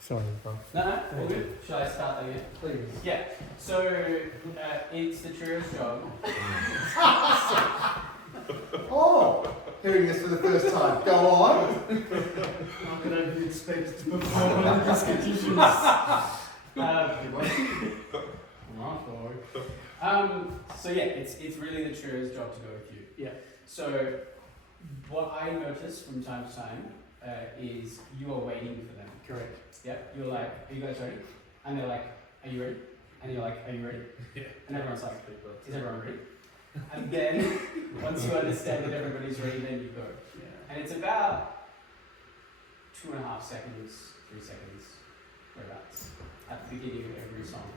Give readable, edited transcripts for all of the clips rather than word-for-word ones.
Sorry, bro. No, all good. Shall I start again? Please. Yeah. So it's the trio's job. Oh, hearing this for the first time. Go on. How could I be expected to perform under these conditions? So yeah, it's really the trio's job to go with you. Yeah. So what I notice from time to time is you are waiting for them. Correct. Yeah. You're like, are you guys ready? And they're like, are you ready? And you're like, are you ready? Yeah. And everyone's like, is everyone ready? And then once you understand that everybody's ready, then you go. Yeah. And it's about 2.5 seconds, 3 seconds, whereabouts, at the beginning of every song.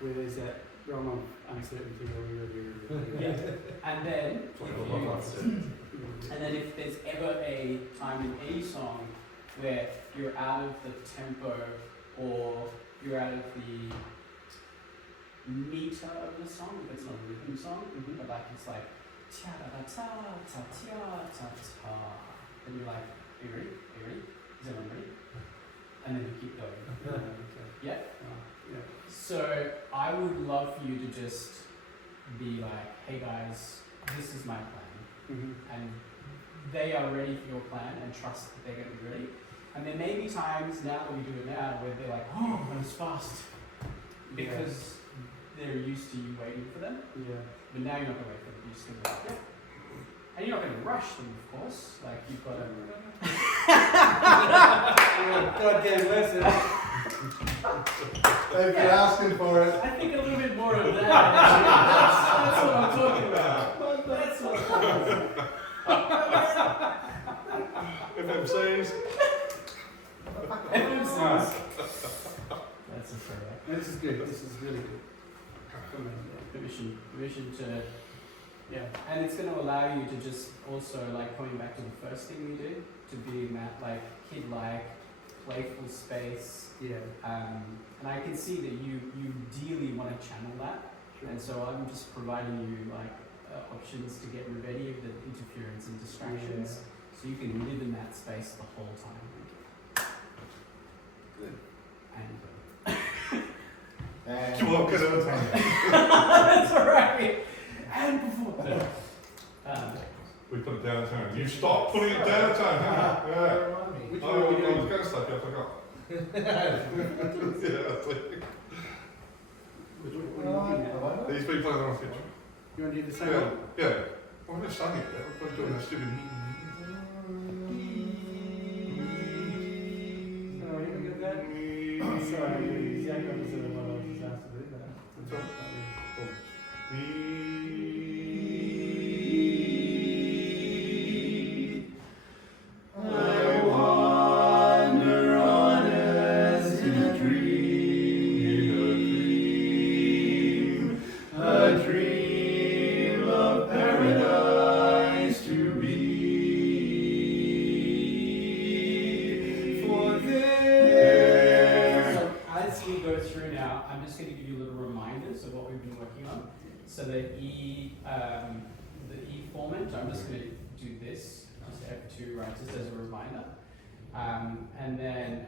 Where there's that realm of uncertainty where we review. Yeah. And then if there's ever a time in any song where you're out of the tempo or you're out of the meter of the song, if it's not a rhythm song, but like it's like ta da da ta ta ta ta ta, and you're like, are you ready? Are you ready? Is everyone ready? And then you keep going. Yeah? Yeah. So I would love for you to just be like, hey guys, this is my plan. And they are ready for your plan and trust that they're going to be ready. And there may be times now that we do it now where they're like, oh, that was fast. Because they're used to you waiting for them. Yeah. But now you're not going to wait for them. You're just going to be like, yeah. And you're not going to rush them, of course. Like, you've got to... Goddamn lesson. They've been asking for it. I think a little bit more of that. That's what I'm talking about. That's what I'm talking about. FMCs. FMCs. That's a fair. This is good. This is really good. Permission to, yeah, and it's going to allow you to just also, like, coming back to the first thing we did, to be in that like kid-like, playful space. Yeah. And I can see that you dearly want to channel that, and so I'm just providing you like options to get ready of the interference and distractions, so you can live in that space the whole time. Good. And That's alright. And before we put it downtown. You stop putting it downtown, huh? Yeah. Which I one are we was doing? going to say, I forgot. Yeah, What are you looking at? these people playing on the future. You want to do the same Yeah, one? yeah. Well, we're just singing it. We're doing that stupid. Sorry, you get that? Sorry, the exact opposite of what I was just asked to do, but That's all. I wander on as in a dream of paradise to be. For there. So as we go through now, I'm just going to give you little reminders of what we've been working on. So the E format, I'm just going to do this, just F2, right, just as a reminder. And then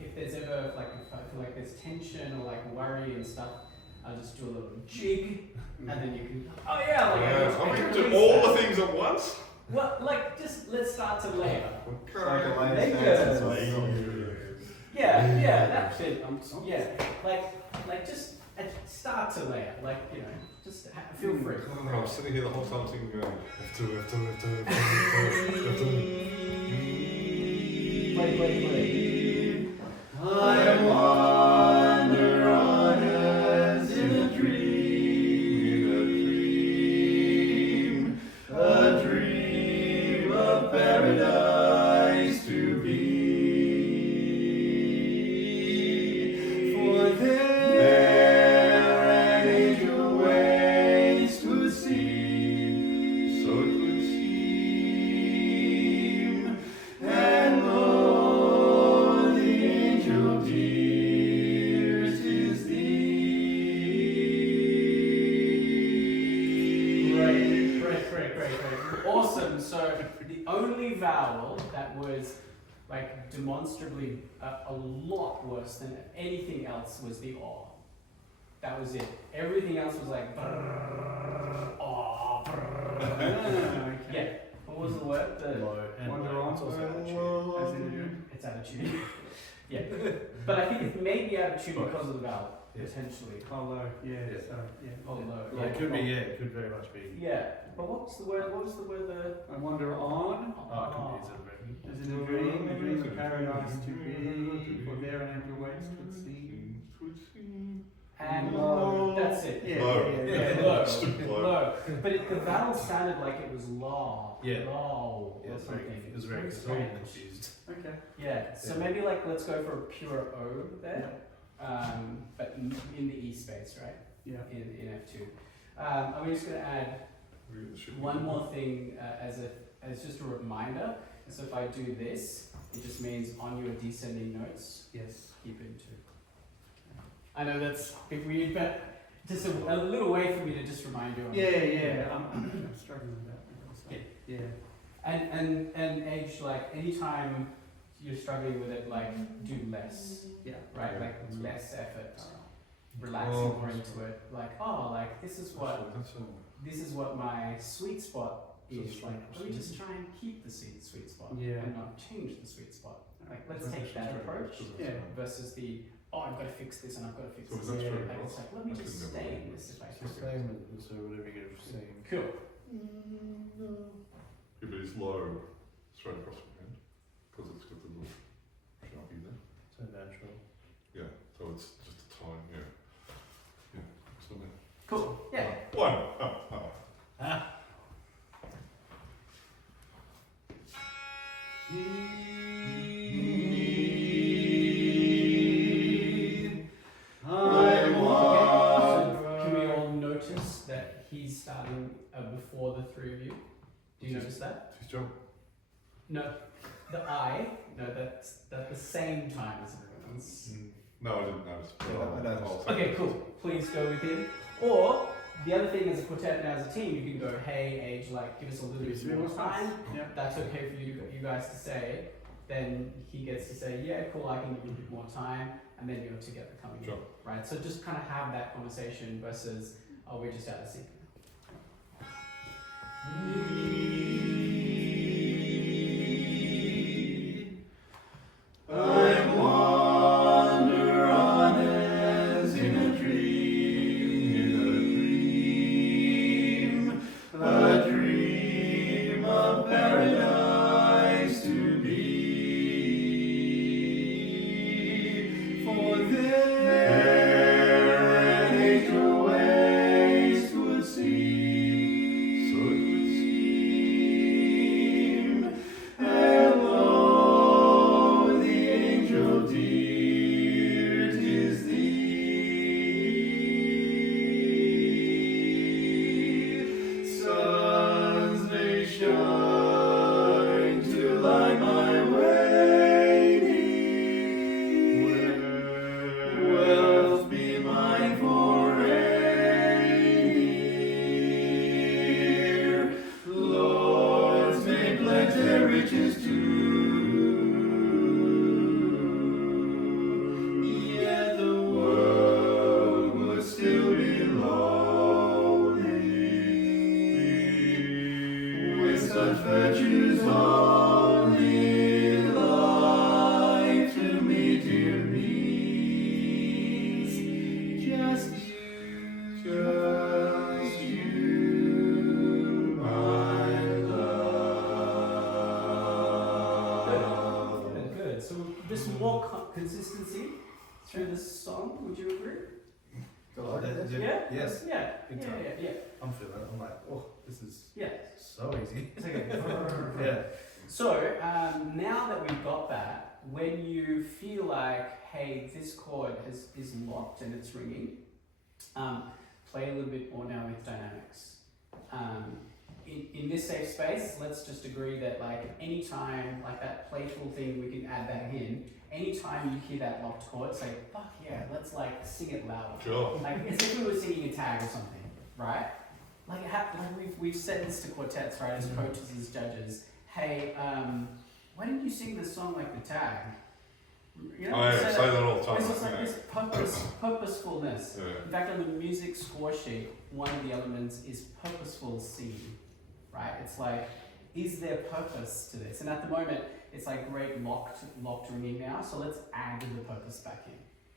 if there's ever, like, if I feel like there's tension or like worry and stuff, I'll just do a little jig, and then you can, oh yeah, like, Yeah, I I'm can going to do release all that. the things at once. Well, like, just let's start to layer. Okay. Yeah, that bit. Yeah, like just start to layer. Like, you know, just feel free. I was sitting here the whole time thinking, F2. Play. I wander on as in a dream of paradise to be. For there an angel waits to see, so it would seem, and lo, the angel dear Awesome. So the only vowel that was like demonstrably a lot worse than anything else was the O. That was it. Everything else was like brrr, oh, brrr. Yeah. What was the word? Wonder on. As in It's out of tune. Yeah. But I think it may be out of tune because of the vowel, potentially. Hollow. Yeah. Yeah. So yeah. Oh, low. Yeah, it could be, yeah, it could very much be. Yeah. But what was the word? What was the word? I wander on. Oh, it could be, it's a very. As in a dream of paradise to be, for there an angel waits to see. And Low. that's it. Yeah, Low. Yeah, yeah. low. Stupid low. Low. But the vowel sounded like it was law. Yeah. Law Yeah, or it's very, something. it was very, Very it's very strange. confused. Okay. Yeah. So Yeah. maybe like let's go for a pure O there. But in the E space, right? Yeah. In F2. I'm just going to add one more thing as just a reminder. So if I do this, it just means on your descending notes, Yes. keep it to. I know that's a bit weird, but just a little way for me to just remind you. Yeah. I'm struggling with that. So, yeah. And age, like anytime you're struggling with it, like do less, Yeah. right? Yeah, Like that's less effort, relaxing more into it. Like, oh, like this is what my sweet spot is. Like, let me just try and keep the sweet spot Yeah. and not change the sweet spot. Like, let's take that approach Yeah. versus the I've got to fix this and I've got to fix So this. that's Yeah. very Like, it's like, let me That's just good, stay never in mind. this if I It's can. the same, so whatever you get, same. Cool. If it is low, straight across from hand, because it's got the little sharpie there. So natural. Yeah, so it's just a time, yeah. Yeah, so then. Cool. Yeah. One. I want. So can we all notice that he's starting before the three of you? Do you notice that? His job. No, the I. No, that's at the same time as everyone's. No, I didn't notice. Yeah, I noticed. Okay, cool. Please go with him. Or the other thing as a quartet and as a team, you can go, hey, age, like give us a little bit more time. Yeah. That's okay for you guys to say. Then he gets to say, yeah, cool, I can give you a bit more time, and then you're together coming in, Sure. right? So just kind of have that conversation versus, oh, we're just out of sync. I wander on as in a dream, a dream of paradise to be. For there an angel waits would see, so it would seem, and lo, the angel dear, 'tis thee. Suns may shine to light my waiting. Wealth be mine for any. Lords may pledge their riches too. Yet the world would still be lonely with such virtues only. Life to me, dear means just you, my love. Good. So just more consistency through this song. Would you agree? Yeah. Yes. Yeah. Big Yeah. time. Yeah. I'm feeling it. I'm like, oh, this is Yeah. so easy. It's okay. Yeah. So now that we've got that, when you feel like, hey, this chord is locked and it's ringing, play a little bit more now with dynamics. In this safe space, let's just agree that like anytime, like that playful thing, we can add that in. Anytime you hear that locked chord, say, fuck yeah, let's like sing it loud. Sure. Like as if we were singing a tag or something, right? we've said this to quartets, right, as coaches, as judges. Hey, why didn't you sing the song like the tag? You know, Oh yeah, say that all the time. It's just like yeah. this purposefulness. Yeah. In fact, on the music score sheet, one of the elements is purposeful singing, right? It's like, is there purpose to this? And at the moment, it's like great locked ringing now, so let's add the purpose back in,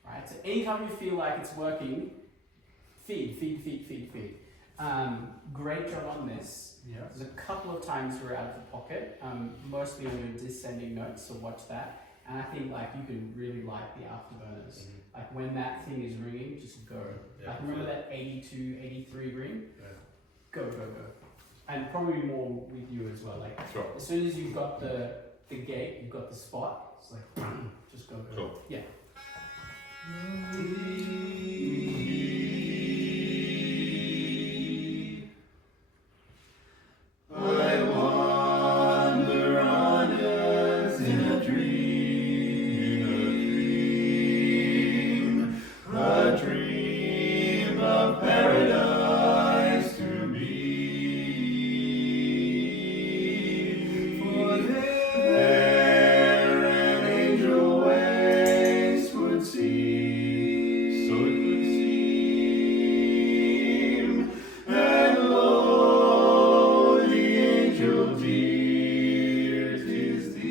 right? So anytime you feel like it's working, feed. Great job on this. Yeah. There's a couple of times we're out of the pocket, mostly on your descending notes, so watch that. And I think like you can really like the afterburners. Like when that thing is ringing, just go. Yeah. Like remember that 82, 83 ring? Yeah. Go. And probably more with you as well. Like That's right. as soon as you've got the gate, you've got the spot, it's like just go. Cool. Yeah. I wander on as in a dream, a dream of paradise to be. For there an angel ways would see, so it would seem, and lo, the angel dear, 'tis thee.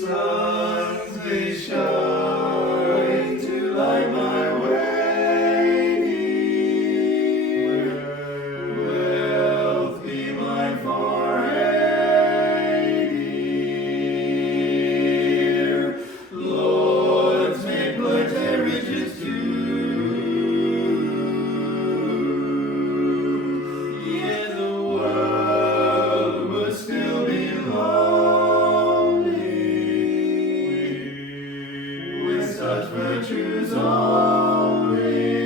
Suns they shine to light my way. Wealth be my foray here. Lords may pledge their riches to, yet the world would still be lonely with such virtues only.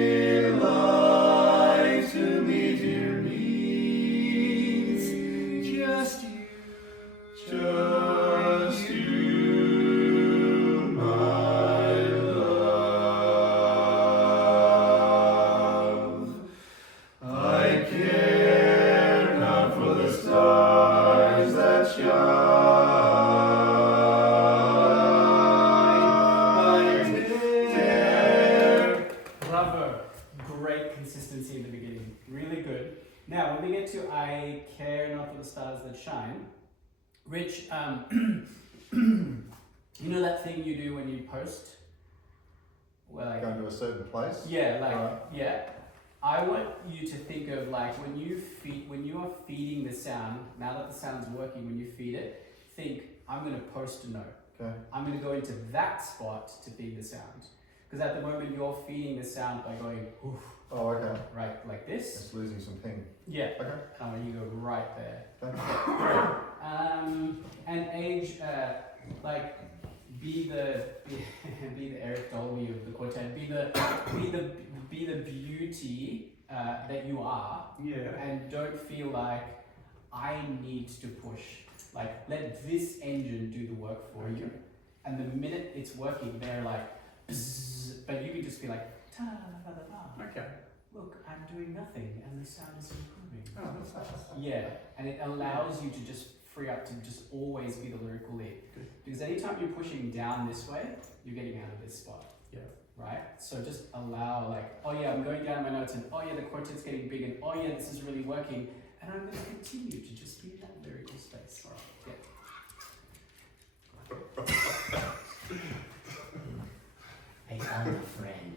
Life to me, dear, means just you, my love. I care not for the stars that shine. I dare. Bravo. Great consistency in the beginning. Really good. Now, when we get to I care not for the stars that shine, Rich, you know that thing you do when you post? Where like, Going to a certain place. yeah, like, Right. yeah. I want you to think of like when you are feeding the sound, now that the sound's working, when you feed it, think, I'm going to post a note. Okay. I'm going to go into that spot to feed the sound. Because at the moment you're feeding the sound by going, oof, Oh, okay. right, like this. It's losing some ping. Yeah. Okay. You go right there. Thanks. And age, like, be the Eric Dolby of the quartet. Be the beauty that you are, Yeah. and don't feel like I need to push. Like, let this engine do the work for you. And the minute it's working, they're like, bzzz, but you can just be like, ta da da da. Okay. Look, I'm doing nothing, and the sound is improving. Oh, that's nice. Yeah, and it allows you to just free up to just always be the lyrical lead. Because anytime you're pushing down this way, you're getting out of this spot. Yeah. Right? So just allow like, oh yeah, I'm going down my notes, and oh yeah, the quartet's getting big, and oh yeah, this is really working, and I'm going to continue to just be in that lyrical space. Yeah. Hey, I'm a friend.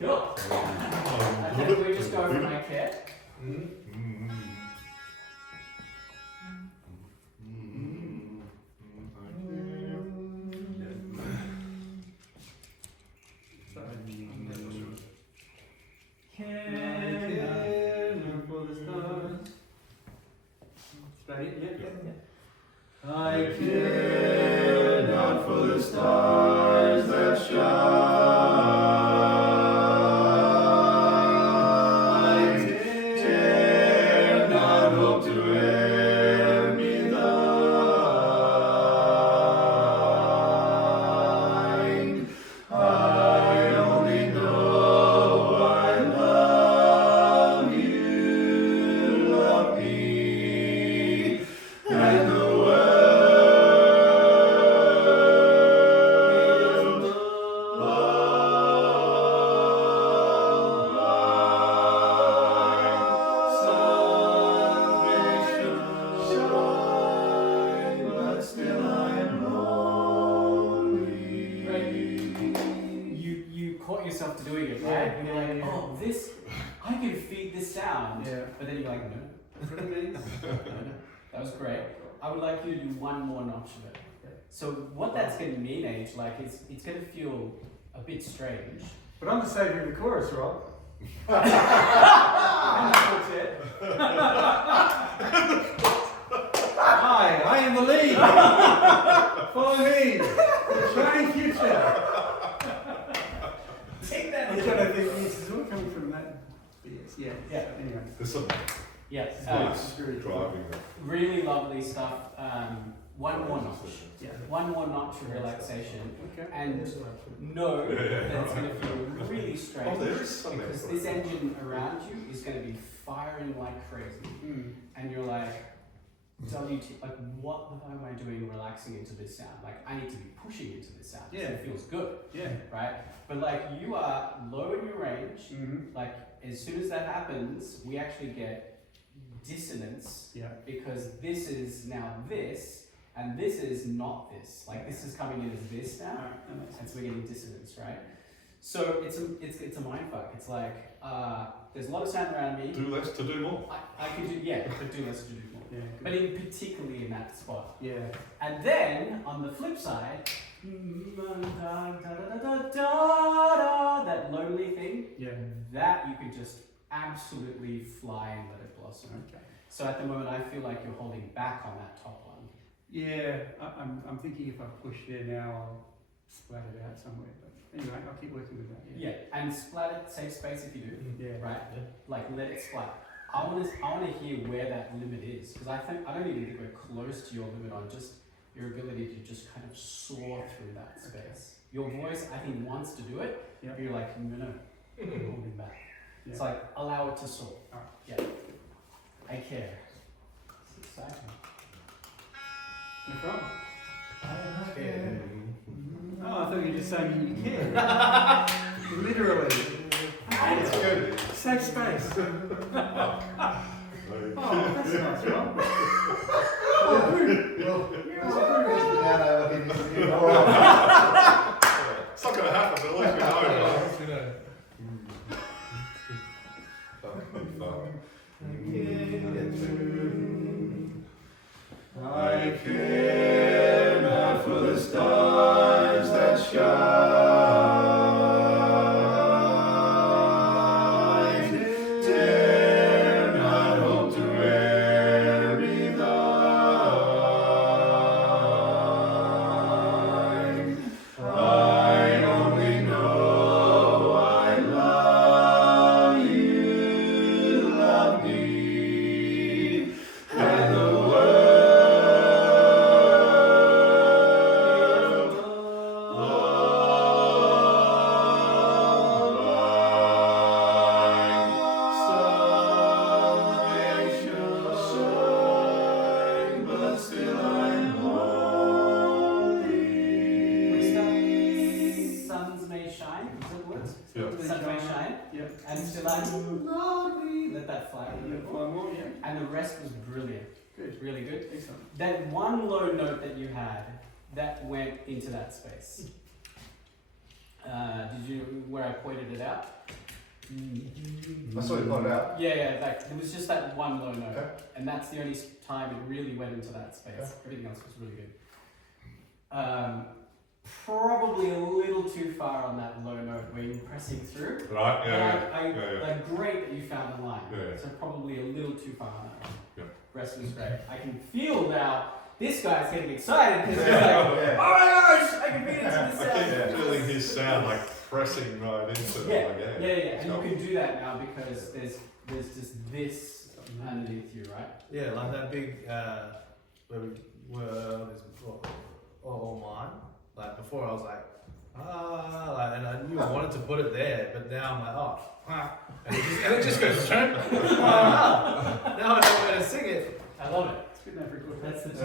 Cool. Okay, we just go over my care. I care not for the stars that shine. Dare not hope to e'er be thine. I right? And you're like, oh, this, I can feed this sound. Yeah. But then you're like, no, that's what it means. No. That was great. I would like you to do one more notch of it. So what that's going to mean, Age, like it's going to feel a bit strange. But I'm the savior of the chorus, Rob. That's it. I am the lead. Follow me. The shining future. Take that. I'm trying to think. This is all coming from that. BS. Yeah. Yeah. Anyway. There's some Yeah. nice driving there. Really lovely stuff. One more notch. Yeah. One more notch of relaxation. Okay. And know Yeah, yeah, that it's right. going to feel really strange. Oh, there is some there. Because this engine around you is going to be firing like crazy. And you're like, like, what the fuck am I doing relaxing into this sound? Like, I need to be pushing into this sound. Yeah. It feels good. Yeah. Right? But like, you are low in your range. Like, as soon as that happens, we actually get dissonance. Yeah. Because this is now this. And this is not this. Like, this is coming in as this now. And so we're getting dissonance, right? So it's a mind fuck. It's like, there's a lot of sound around me. Do less to do more. I can do, yeah, but do less to do more. Yeah. But in particularly in that spot. Yeah. And then, on the flip side, that lonely thing, Yeah. that you could just absolutely fly and let it blossom. Okay. So at the moment, I feel like you're holding back on that top one. Yeah. I'm thinking if I push there now, I'll splat it out somewhere. But anyway, I'll keep working with that. Yeah, and splat it, save space if you do. Yeah. Right? Like, let it splat. I want to hear where that limit is, because I don't even think we're close to your limit on just your ability to just kind of soar through that space. Your voice, I think, wants to do it, Yeah. but you're like, no, you're holding back. Yeah. It's like, allow it to soar. Alright. Yeah. I care. It's exciting. No problem. care. Oh, I thought you were just saying you care. Literally. It's good. Safe space. Oh, that's nice, Rob. It's not going to happen, but at least we know. Right? You know. I care not for the stars that shine, dare not hope to e'er be thine. I only know I love you, love me, and the Suns may shine, is that the words? Yeah. Sun may shine, Yep. and still I'm lonely. Let that fly a You little got bit more. one more, yeah. And the rest was brilliant. Good. Really good. Excellent. That one low note that you had, that went into that space. Did you, where I pointed it out? I saw you point out. Yeah, like, it was just that one low note. Okay. And that's the only time it really went into that space. Okay. Everything else was really good. Probably a little too far on that low note where you're pressing through. Right, But yeah. like, great that you found the line. Yeah. So probably a little too far on that one. Yeah. Rest was great. I can feel now, this guy's getting excited because he's like, Yeah. oh my gosh, I can beat it to the I sound. keep feeling his sound like pressing right into it. Yeah, Like, yeah, and you can do that now because there's just this underneath you, right? Yeah, like that big, where we were, all mine. Like before I was like, and I knew I wanted to put it there, but now I'm like, and it just goes, now I know where to sing it. I love it. It's good enough for good. That's the It's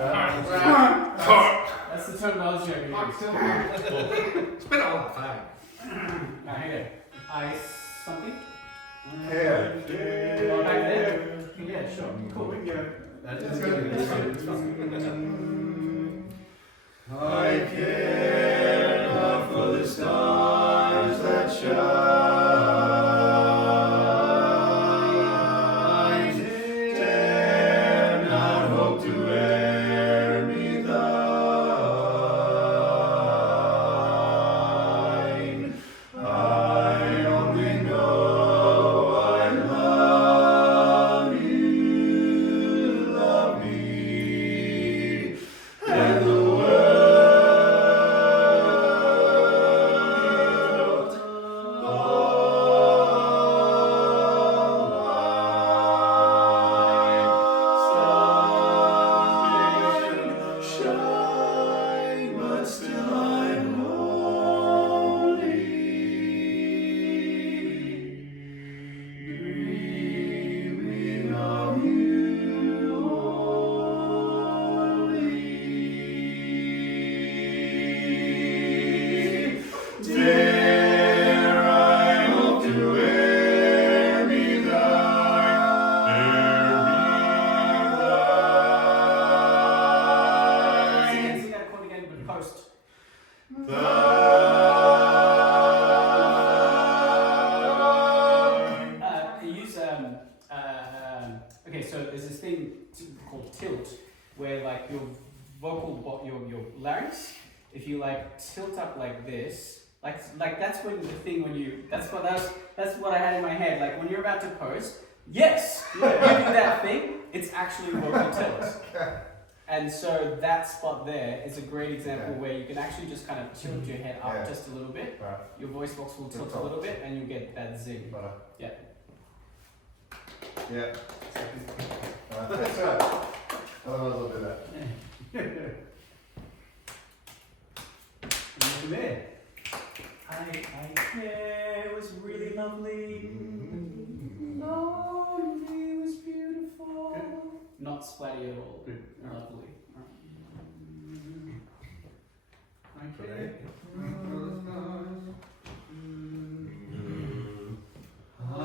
that's the terminology I'm using. been a long time. Now hang on. Ice something? Yeah. Oh, back there? Yeah, sure. Cool. We can go. That's That's good. good. That's good. It's fine. I care not for the stars that shine. so there's this thing called tilt, where like your your larynx, if you like tilt up like this, like that's when the thing when you that's what I had in my head. Like when you're about to post, yes, you do that thing. It's actually vocal tilt. And so that spot there is a great example where you can actually just kind of tilt your head up just a little bit. Right. Your voice box will tilt a little bit, and you'll get that zing. Right. Yeah. Yeah. That's right. Otherwise I'll do that. Nothing there. Yeah, it was really lovely. Lonely was beautiful. Not splatty at all. Good. Lovely. Okay. I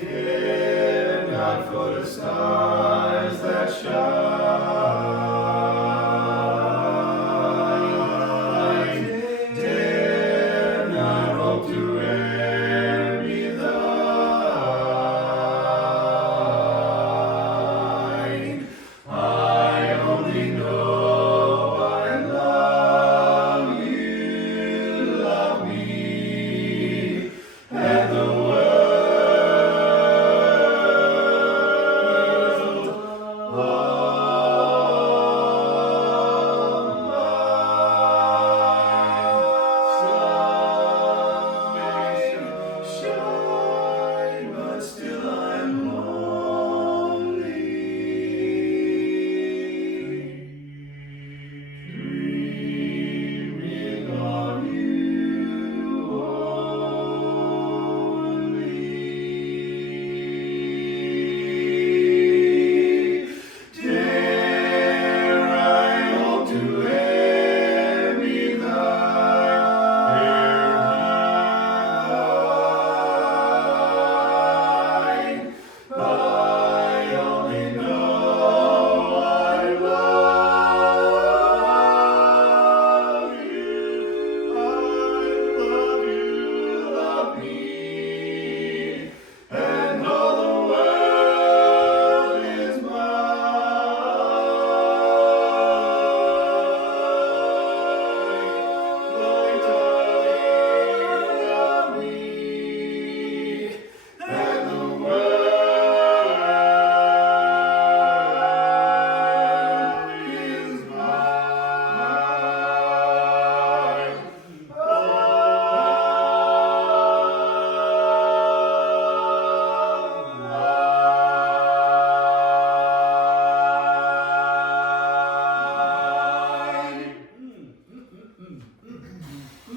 care not for the stars that shine. Dare not hope to e'er be thine. I only know I love you, love me, and the world shine, but still I'm lonely. Dreaming of you only. Dare I hope to e'er be thine. I only know I love you. I love you, love me, and all the world is mine. My darling, love me, and the world is mine. Do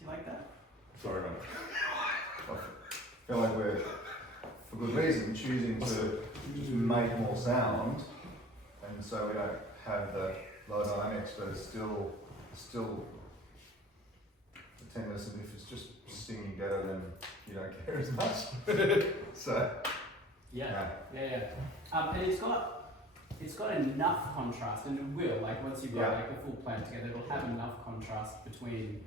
you like that? Sorry, man. I feel like we're, for good reason, choosing to just make more sound, and so we don't have the low dynamics, but it's still the tennis, and if it's just singing better, then you don't care as much. So Yeah. And it's got enough contrast, and it will, like once you've got like the full plan together, it'll have enough contrast between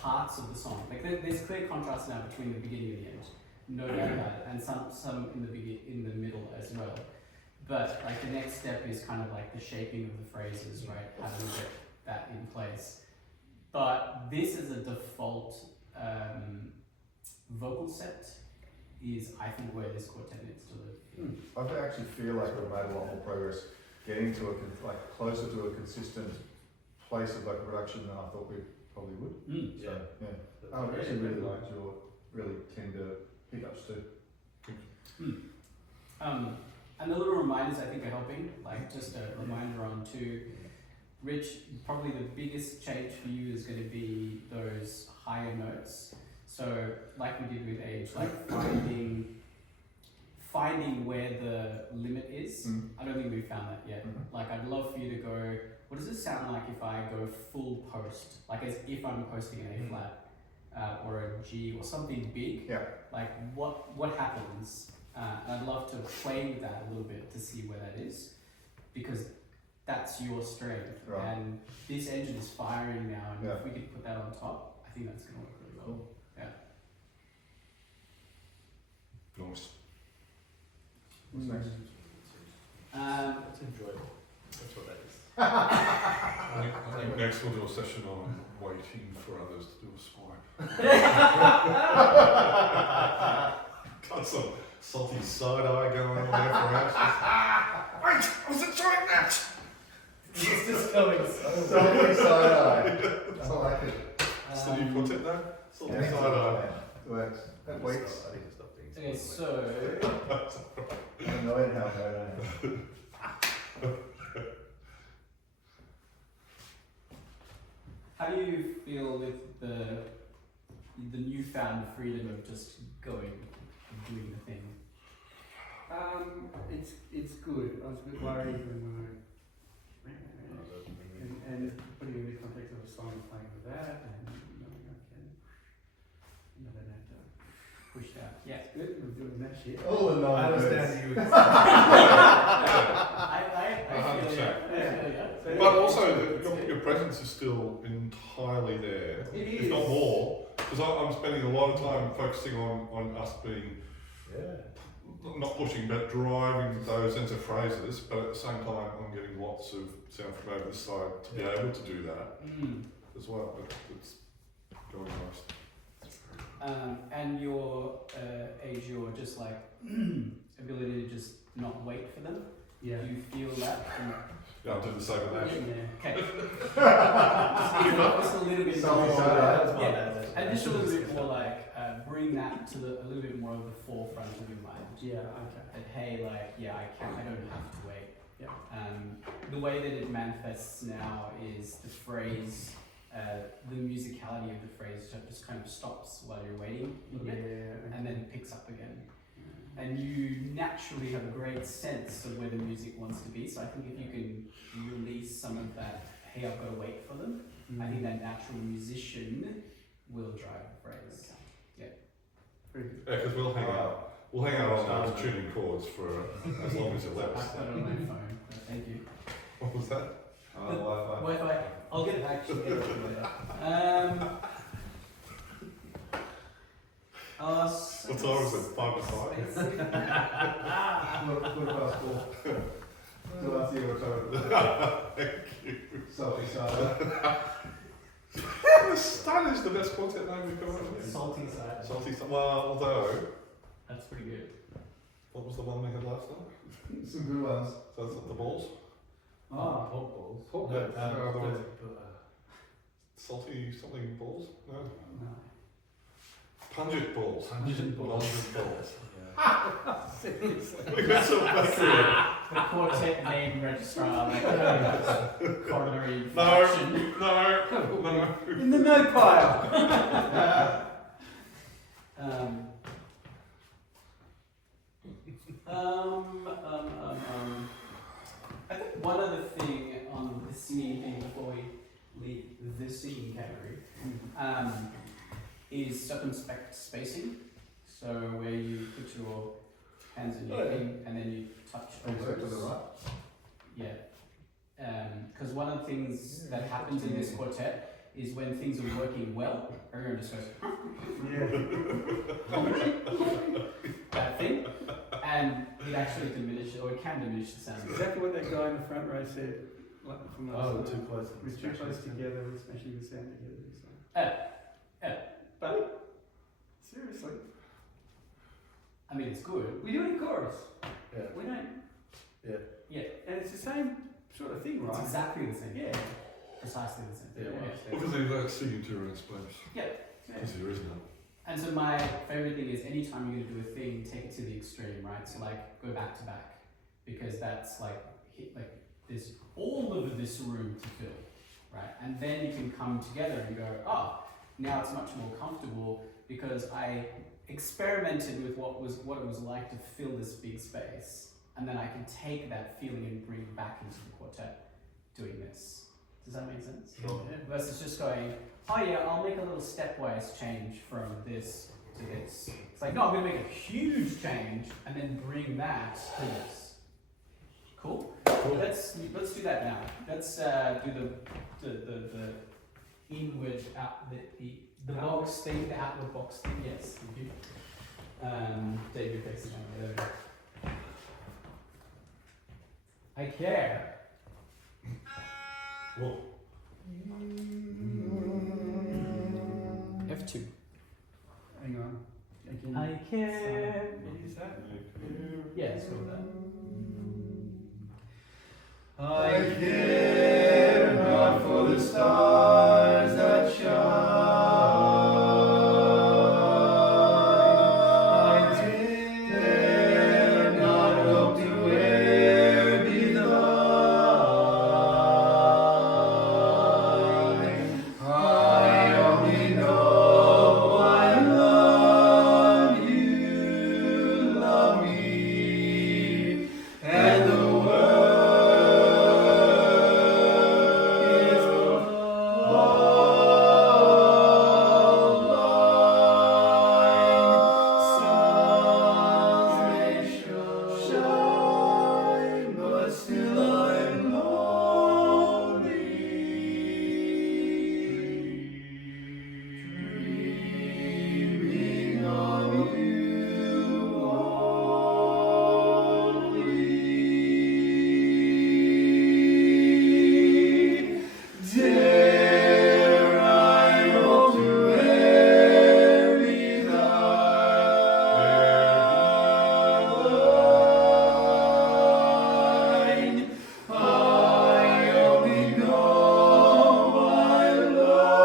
parts of the song. Like there's clear contrast now between the beginning and the end, no doubt about it, and some in the middle as well. But like the next step is kind of like the shaping of the phrases, right? How do we get that in place? But this as a default vocal set is, I think, where this quartet needs to live. I actually feel like we've made a lot more progress getting to closer to a consistent place of vocal production than I thought we probably would. So I actually really liked your really tender pickups too. And the little reminders I think are helping, like just a reminder on to Rich, probably the biggest change for you is going to be those higher notes. So like we did with age, like finding where the limit is. I don't think we've found that yet. Like I'd love for you to go, what does it sound like if I go full post? Like as if I'm posting an A flat or a G or something big. Yeah. Like what happens? And I'd love to play with that a little bit to see where that is, because that's your strength. Right. And this engine is firing now, and Yeah. if we could put that on top, I think that's going to work really well. Cool. Yeah. Nice. I think next we'll do a session on waiting for others to do a swipe. Got some salty side eye going on there for us. Wait, I was enjoying that! It's just going so Salty side eye. I like it. What's the new content now? Salty Yeah, side eye. Works. That waits. I need to stop being Okay, so I'm annoyed how bad I am. how do you feel with the newfound freedom of just going and doing the thing? It's good. I was a bit worried when and putting in the context of a song and playing with that, and knowing I can, then have to push that. Yeah, it's good. We're doing that shit. All the I non-words. understand you. I feel yeah. But also, your presence is still entirely there. It If is. not more, because I'm spending a lot of time focusing on us being, not pushing, but driving those into phrases, but at the same time, I'm getting lots of sound from over this side to be able to do that as well. It's going nice. And your age, your just like ability to just not wait for them. Yeah. Do you feel that? Yeah, I'll do the same with that. Okay. Just a little bit Salty more. side eye. Yeah. And just a little bit more like bring that to a little bit more of the forefront of your mind. Yeah. Okay. That hey, like I don't have to wait. Yeah. The way that it manifests now is the phrase, the musicality of the phrase just kind of stops while you're waiting, Yeah. and then picks up again. And you naturally have a great sense of where the music wants to be. So I think if you can release some of that, hey, I've got to wait for them. I think that natural musician will drive the phrase. Very good. Yeah, because we'll hang out. We'll hang out on those tuning chords for as long as it I've lets. got it on my phone. Thank you. What was that? Wi-Fi. I'll get it actually later. What time is it? 5 to 5? Quarter past 4. So that's your return. Thank you. Salty side eye. That is the best content name we've got. Isn't it? Salty side. Salty. Well, although, That's pretty good. what was the one we had last time? Some good ones. So that's the balls. Oh. Pork balls. Pork No, balls. No, the one- uh, Salty something balls? No. No. Pungent balls. Pungent balls. Pungent balls. Seriously. We got some The quartet name registrar, like coronary No, function. no. In the no pile. I think one other thing on the singing thing before we leave the singing category is circumspect spacing. So where you put your hands in your thing and then you touch Also to the those. right. Yeah. Because one of the things that happens in this quartet is when things are working well, everyone just goes, that thing, and it actually diminishes, or it can diminish the sound. Exactly what that guy in the front row said. Like from last Oh, night. too close. We're too close together. We're smashing the sound together. So. But seriously, I mean, it's good. we do it in chorus. Yeah. We don't. Yeah. Yeah. And it's the same sort of thing, It's right? exactly the same. Yeah. Precisely the same. Yeah, Yeah. Because they don't see you to your explains. Yeah. Because there is none. And so my favorite thing is anytime you're going to do a thing, take it to the extreme, right? So like go back to back, because that's like there's all of this room to fill, right? And then you can come together and go, oh, now it's much more comfortable because I experimented with what it was like to fill this big space, and then I can take that feeling and bring it back into the quartet doing this. Does that make sense? Sure. Yeah. Versus just going, oh yeah, I'll make a little stepwise change from this to this. It's like, no, I'm going to make a huge change and then bring that to this. Cool? Let's do that now. Let's do the inward out the box thing, the outward box thing. Yes, thank you. David fixed it. There we go. I care. F2. Hang on. Again. I care. Is that? Yeah, let's go with that. I care not for the stars that shine. I dare not hope to e'er be thine. I only know I love you, love me, and the world is all mine. Suns may shine, but still I'm lonely. Dreaming of you only. Dare I hope to e'er be thine. I only know I love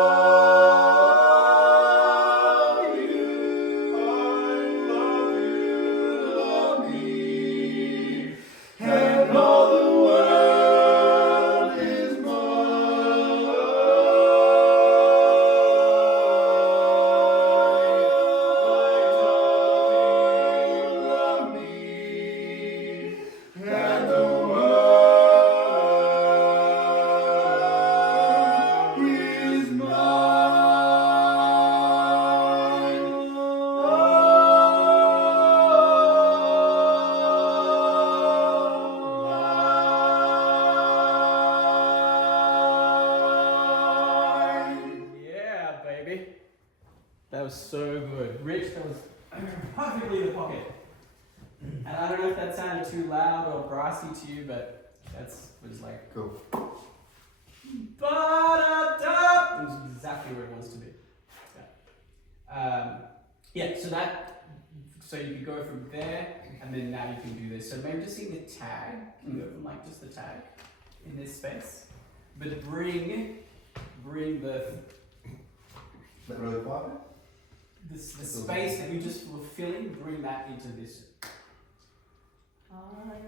you. Love me, and all the world is mine. Love me, and the world is mine. Yeah, baby. That was so good. Rich, that was perfectly in the pocket. And I don't know if that sounded too loud or brassy to you, but that's was like Cool. ba-da-da. It was exactly where it wants to be. Yeah. So you could go from there, and then now you can do this. So maybe just see the tag. Can you go from like just the tag in this space, but bring the Is that really quiet? the space that you just were filling. Bring that into this. I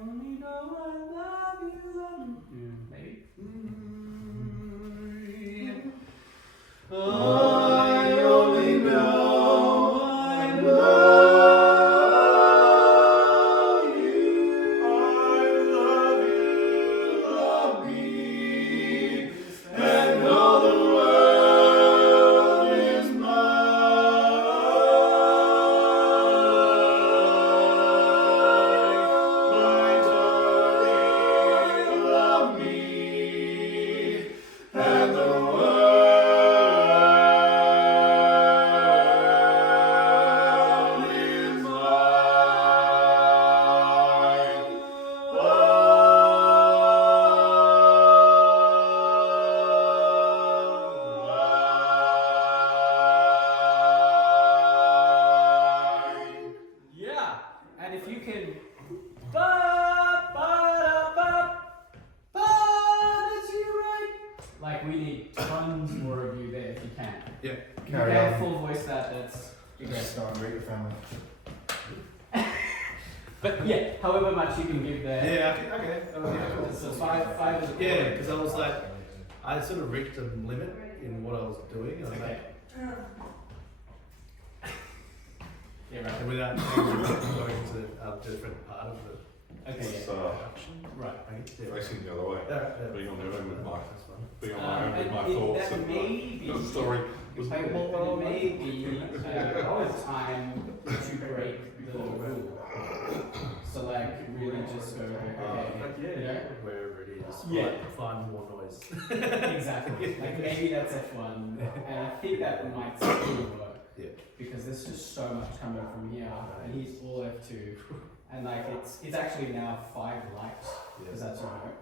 only know I love you, love you. Maybe. I only know I love you. Love me, and all the world is mine. My darling, love me, and the world is mine. Yeah. And if you can, that's you, right? Like we need tons more of you there if you can. Yeah. You Carry can on. full voice that. That's Yes, go and greet your family. But yeah, however much you can give there. Yeah, okay. So five is a Yeah, because I was like, I sort of reached a limit in what I was doing. I was Okay. like, Yeah, right. and without going into a different part of the Okay, It's, yeah. production. Right. Right? Yeah. facing the other way. Being on your own with my- That's fun. Being on my own with my And thoughts that and may be the story was it may be time to break the rule. So like really just go okay, you know? Wherever it is. Yeah. Like, find more noise. Exactly. Like maybe that's F1, and I think that might still work. Yeah. Because there's just so much coming from here, and he's all F2, and like it's actually now 5 likes because that's right.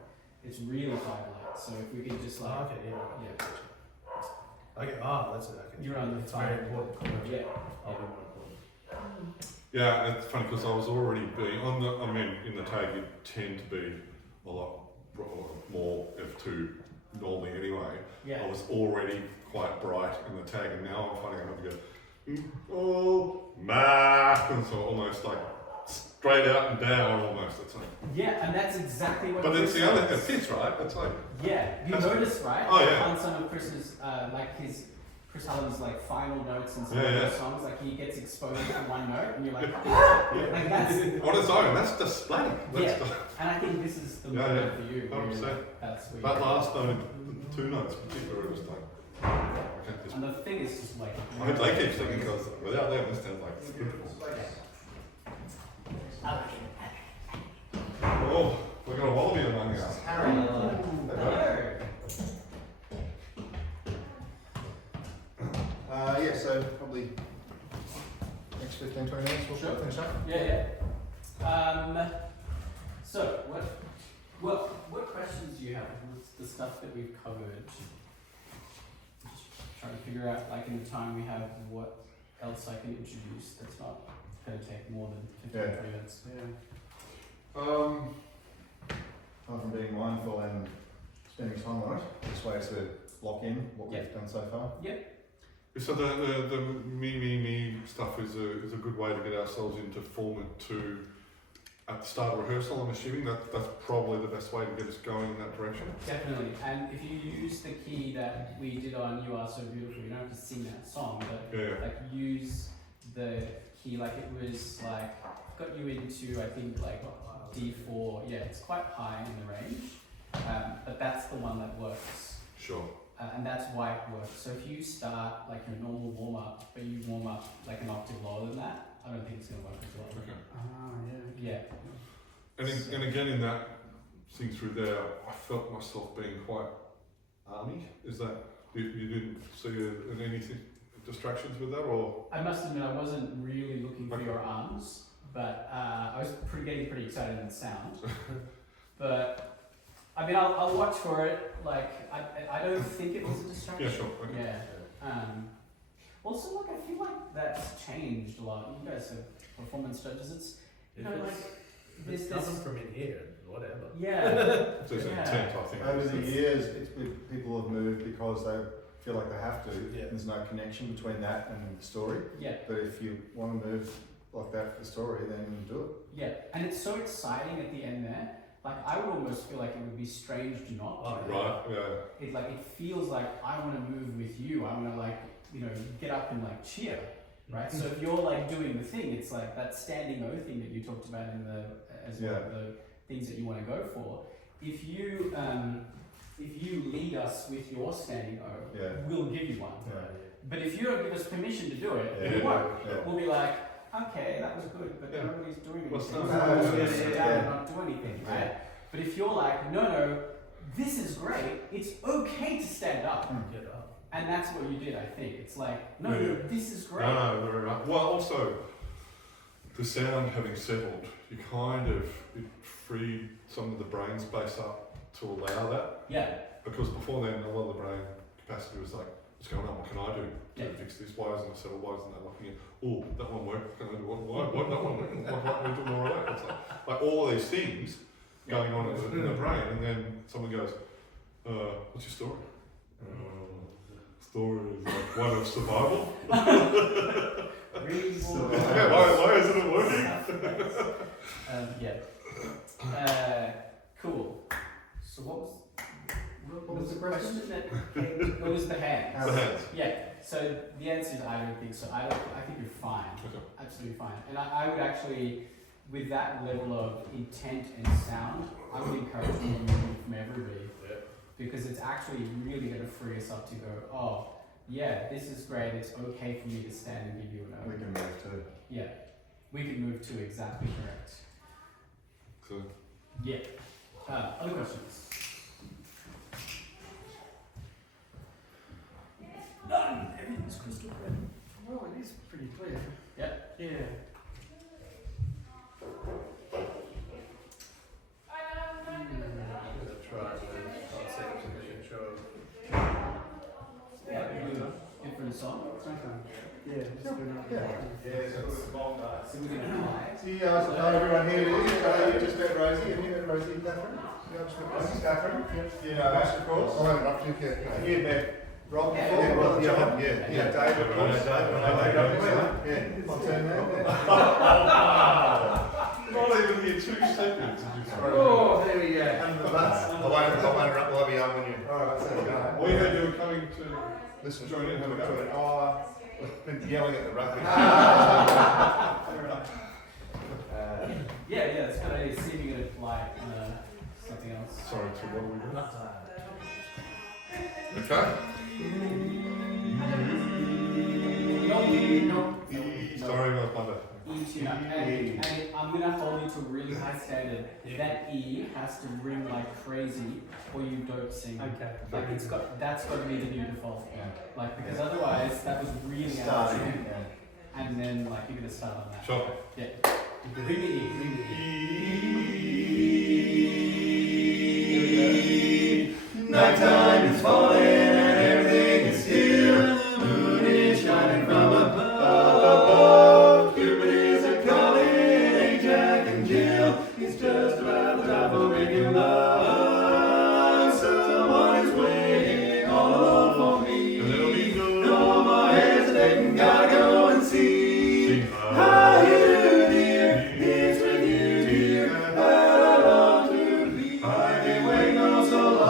It's really 5 light. So if we can just like, Okay, yeah. yeah, Okay, that's it. Okay. You're on the It's very fire. important. yeah. I'll be more important. Yeah, it's funny because I was already being on the. I mean, in the tag, you tend to be a lot more F2 normally anyway. Yeah. I was already quite bright in the tag, and now I'm finding I have to go, oh, ma, and so almost like straight out and down almost. It's like, Yeah, and that's exactly what. but Chris it's the other does. it fits, right? It's like, Yeah, you That's notice, right? Oh, yeah. On some of Chris's, like Chris Hallam's like final notes and some Yeah, of yeah. those songs, like he gets exposed to one note, and you're like, yeah. like that's. On its own, that's display. That's Yeah. And I think this is the Yeah, moment yeah. for you. where you're 100%. like, that's where That you- last note, the 2 notes in particular, it was like, I can't just. And the thing is just like. I hope they keep singing because without them, this sounds like scripted. Oh, we've got a wallaby among us. Yeah, so probably next 15, 20 minutes we'll finish up. Yeah, yeah. So what questions do you have? What's the stuff that we've covered? Just trying to figure out, like in the time we have, what else I can introduce that's not going to take more than 15, 20 minutes. Apart from being mindful and spending time on it, this way to lock in what we've done so far. So the me stuff is a good way to get ourselves into form to at the start of rehearsal. I'm assuming that's probably the best way to get us going in that direction. Definitely. And if you use the key that we did on You Are So Beautiful, you don't have to sing that song, but Yeah. like use the key like it was like got you into, I think, like D4. Yeah, it's quite high in the range, but that's the one that works. Sure. And that's why it works. So if you start like your normal warm up, but you warm up like an octave lower than that, I don't think it's going to work as well. Okay. Yeah. And again in that thing through there, I felt myself being quite army. Is that you didn't see anything distractions with that, or? I must admit, I wasn't really looking for your arms, but I was getting pretty excited in the sound. But I mean, I'll watch for it. Like, I don't think it was a distraction. Yeah, sure. Okay. Yeah. Also, like, I feel like that's changed a lot. You guys are performance judges. It's kind of like It's this. coming from in here, whatever. Yeah. So it's an Yeah. intent, I think. Over the years, people have moved because they feel like they have to. Yeah. There's no connection between that and the story. Yeah. But if you want to move like that for the story, then do it. Yeah. And it's so exciting at the end there. Like, I would almost feel like it would be strange not to. Oh, Right. Yeah. It feels like I want to move with you. I want to, like, you know, get up and like cheer, right? So if you're like doing the thing, it's like that standing O thing that you talked about in the as one of the things that you want to go for. If you lead us with your standing O, we'll give you one. But if you don't give us permission to do it, we won't. We'll be like, okay, that was good, but nobody's doing anything. What's So that? we're just gonna sit down and not do anything, right? But if you're like, no, this is great. It's okay to stand up. Get up. And that's what you did, I think. It's like, no, Yeah. this is great. No, very right. Well, also, the sound having settled, you kind of it freed some of the brain space up to allow that. Yeah, Because before then, a lot of the brain capacity was like, what's going on? What can I do to fix this? Why isn't it settled? Why isn't that looking at? Oh, that one worked. Can I do one? Why that one working? Why can't we do more of that? It's like all of these things going on in the brain, and then someone goes, "What's your story?" Story is like one of survival. really cool. Yeah, why isn't it working? Cool. So what was the question that came? It was the hands. The hands. Yeah. So the answer is I don't think so. I think you're fine. Okay. Absolutely fine. And I would actually, with that level of intent and sound, I would encourage you to move from everybody. Because it's actually really going to free us up to go, oh, yeah, this is great. It's okay for me to stand and give you a note. We can move to. Yeah. We can move to exactly correct. So, Yeah. Other questions? None. Everything's crystal clear. Well, it is pretty clear. Yeah. Yeah. Try. it's a long day. So we're gonna apply. See, not everyone here is. You just met Rosie. Have you met Rosie, Catherine? You just met Rosie, Catherine? You know Ash, of course. I went up to you. And you met Rob Yeah, before? yeah, Rob, John? yeah, Yeah, yeah. David, of course. Yeah, I'll turn that. Not even here 2 seconds. Oh, there we go. Under the bus. I won't be on when you. Alright, so go. We heard you were coming to Listen, join in, have a go. Oh, I've been yelling at the rugby. Yeah, it's kind of see if you can apply something else. Sorry, so what are we doing? Not tired. Okay. No. Sorry, I was Monday. E tune up. And I'm gonna hold you to a really high standard. That E has to ring like crazy or you don't sing. Okay. Like that's got to be the new default. Like because otherwise that was really out of starting. tune. And then like you're gonna start on that. Sure. Yeah. Ring the E, ring the E. Nighttime is falling and everything is still. The moon is shining from above. Cupid is a calling, ain't Jack and Jill. It's just about the time for making love. Someone is waiting all alone for me. And it'll be good. No more hesitating, gotta go and see. How you do, dear? It's with you, dear. That I long to be. I've been waiting on so long.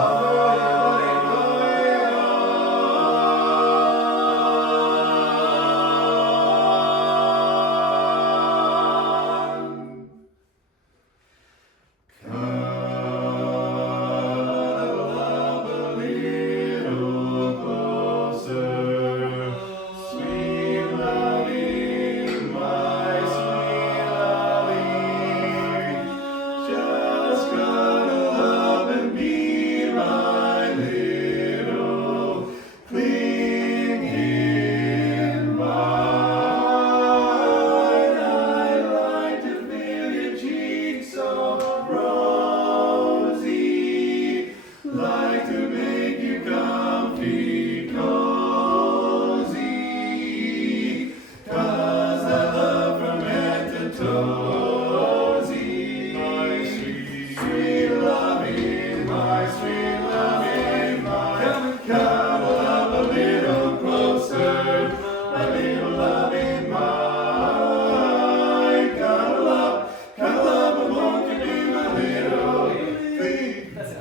That's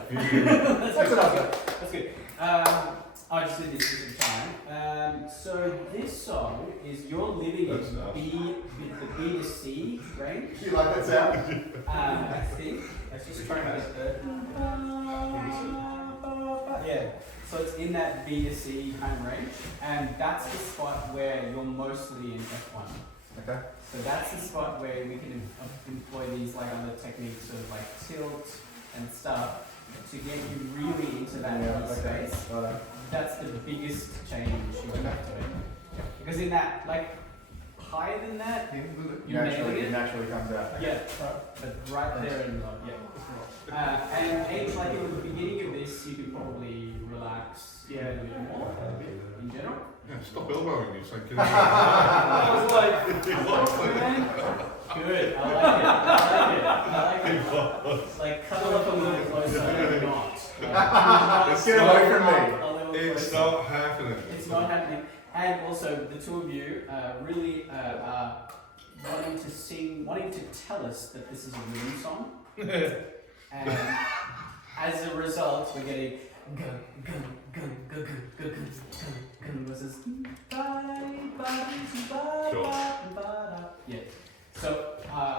good. I just did this some time. So this song is you're living That's in nice. the B to C range. You like that sound? I think. Let's just try and get the. Yeah. So it's in that B to C kind of range, and that's the spot where you're mostly in F1. Okay. So that's the spot where we can employ these like other techniques of like tilt and stuff to get you really into that space. That's the biggest change you would have to make. Because in that, like, higher than that, you're nailing it. Naturally comes out. Yeah, but right there and and age, like in the beginning of this, you can probably relax a little bit more in general. Yeah, stop elbowing you, so can I was like, good, I like it. It's like cuddle up a little closer and not. Let's get away from me. It's not happening. It's not happening. And also, the two of you really are wanting to sing, wanting to tell us that this is a rhythm song. And as a result, we're getting gun, gun, gun, gun, gun, gun, gun, gun, versus Sure. yeah. So,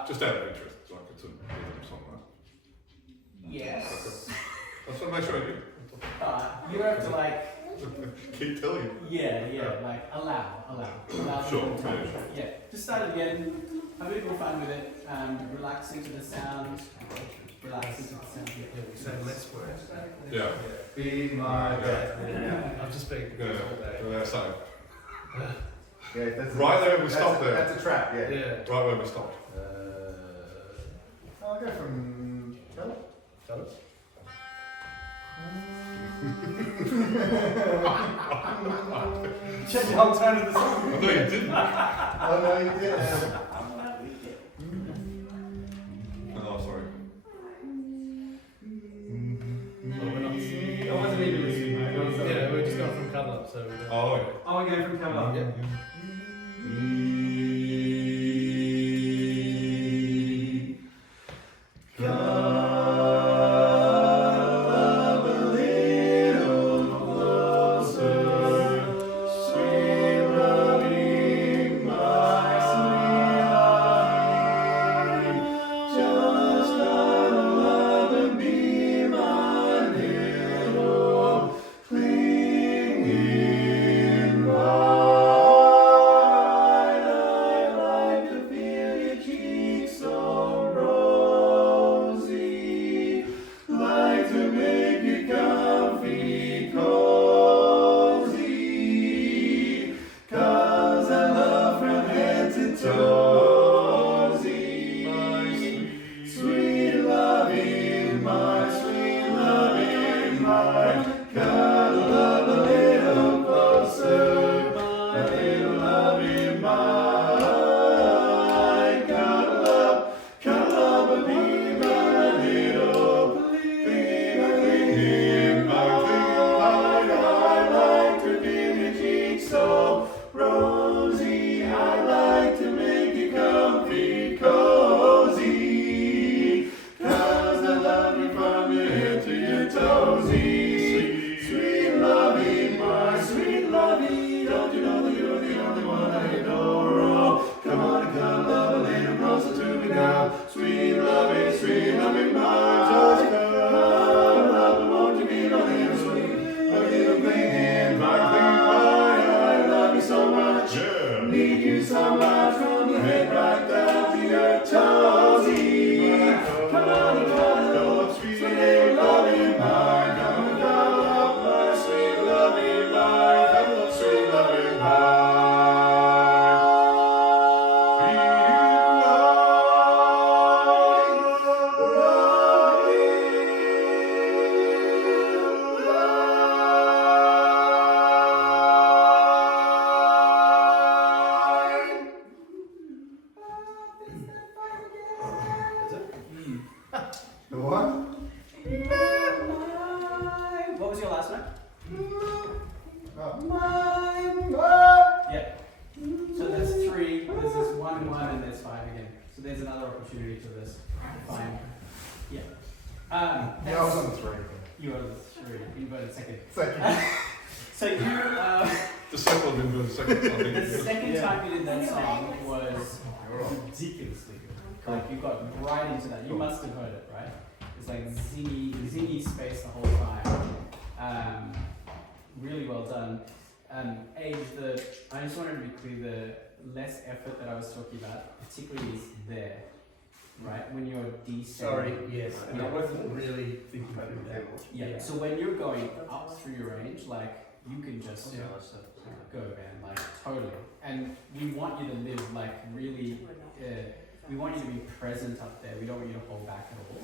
Just out of interest, it's like it's a rhythm song, right? yes. I just want to make sure I do. You have to like, Keep telling you. yeah, like allow Sure, them to- yeah. yeah. Just start again, have a bit more fun with it, relaxing to the sound, relaxing to the sound. Yeah, we say less words. Yeah. Be my dad. Yeah. I've just been Yeah, all day. yeah, same. Yeah, that's Right there, we stopped there. That's a trap, yeah. Yeah. Right where we stopped. I'll go from. Tell us. Check the whole tone of the song. I know you didn't. Oh no, you did. Oh, sorry. I wasn't even listening, mate. I was, Yeah, we're just going from cuddle up, so we don't. Oh, okay. Oh, we're going from cover up. Yeah. What was your last note? Yeah. So there's 3, there's this 1, 1, and there's 5 again. So there's another opportunity for this. Fine. Yeah. Yeah, I was on the 3. You are the 3. You voted second. Second. So you, The second one didn't go the second, I think. the second time you did that song was ridiculously good. Like you got right into that. You must have heard it, right? It's like zingy space the whole time. Really well done. I just wanted to be clear, the less effort that I was talking about, particularly is there, right? When you're descending. Sorry, yes. And I Yeah. wasn't really thinking about that. Yeah. So when you're going up through your range, like you can just go, man, like totally. And we want you to live like really. We want you to be present up there. We don't want you to hold back at all.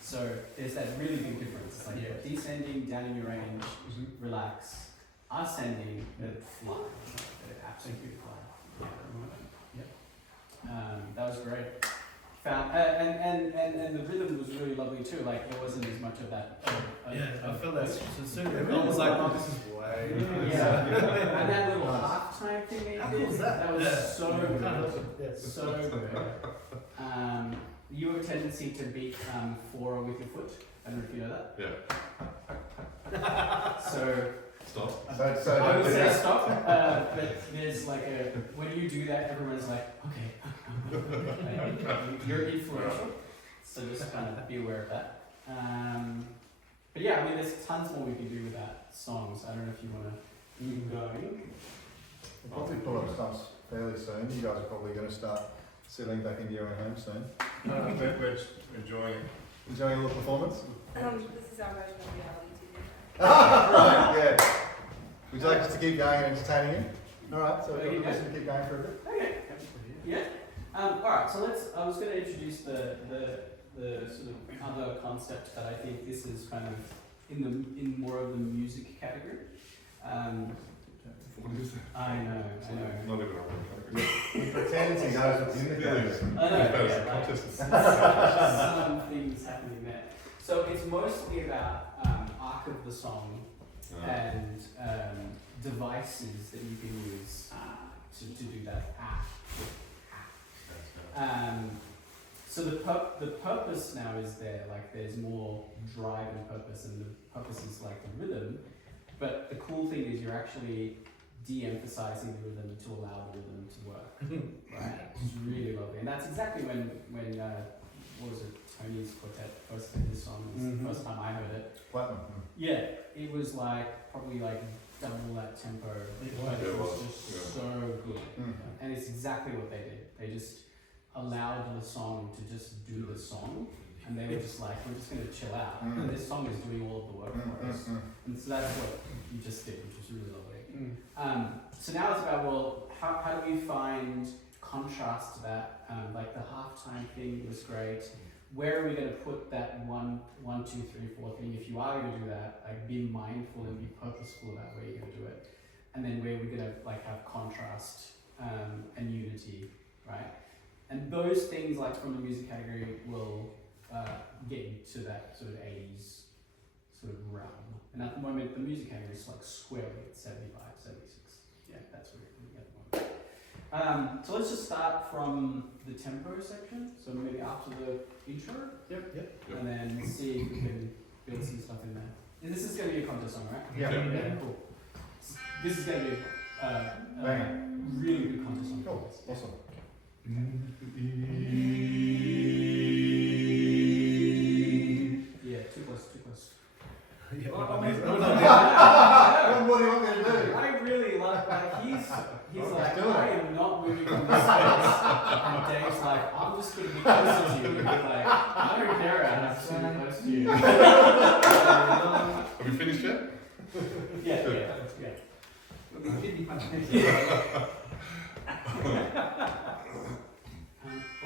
So there's that really big difference. It's like you're descending down in your range, relax. Ascending, let it fly. Let it absolutely fly. Yeah. That was great. And the rhythm was really lovely too. Like there wasn't as much of that. I felt that soon. Everyone was like, "Oh, this is way." Yeah. And that little halftime thing they How did. cool was that? was Yeah. so Kind of, good. yeah. So good. You have a tendency to beat 4 with your foot. I don't know if you know that. Yeah. So. Stop. I would say stop, but there's like when you do that, everyone's like, okay, like, you're influential, so just kind of be aware of that. But yeah, I mean, there's tons more we can do with that song, so I don't know if you want to keep going. We'll probably pull up stumps fairly soon. You guys are probably going to start settling back into your own home soon. We're enjoying it. Enjoying a little performance? This is our version of reality TV. Right, yeah. Would you like us to keep going and entertaining you? Alright, so we've got to keep going for a bit. Okay. Yeah. Alright, so I was going to introduce the sort of other concept that I think this is kind of in more of the music category. What is that? I know. Not even a real category. He pretends he knows what's in the Yeah, category. it's I know, about as a yeah, like, contest. some things happening there. So it's mostly about arc of the song and devices that you can use to do that so the purpose now is there, like there's more drive and purpose, and the purpose is like the rhythm, but the cool thing is you're actually de-emphasizing the rhythm to allow the rhythm to work, right? It's really lovely, and that's exactly when what was it, Tony's quartet first did this song. It was the first time I heard it. Platinum. Yeah, it was like probably like double that tempo. It was just so good, and it's exactly what they did. They just allowed the song to just do the song, and they were just like, we're just going to chill out, and this song is doing all of the work for us. And so that's what you just did, which was really lovely. So now it's about, well, how do we find contrast to that? Like the halftime thing was great. Where are we going to put that 1, 2, 3, 4 thing? If you are going to do that, like be mindful and be purposeful about where you're going to do it. And then where we're going to like have contrast and unity, right? And those things, like from the music category, will get you to that sort of 80s sort of realm. And at the moment, the music category is like squarely at 75, 76. Yeah, that's where we're at the moment. So let's just start from the tempo section. So maybe after the intro. Yep. And then see if we can build some stuff in there. And this is going to be a contest song, right? Yeah. Cool. This is going to be a really good contest song. Cool. Awesome. Yeah, too close. Yeah, What do you want me to do? I really like he's Oh, like, do it. I am not moving from this space. And Dave's like, I'm just going to be closer to you. Like, I don't care about how close to you. Have we finished yet? Yeah.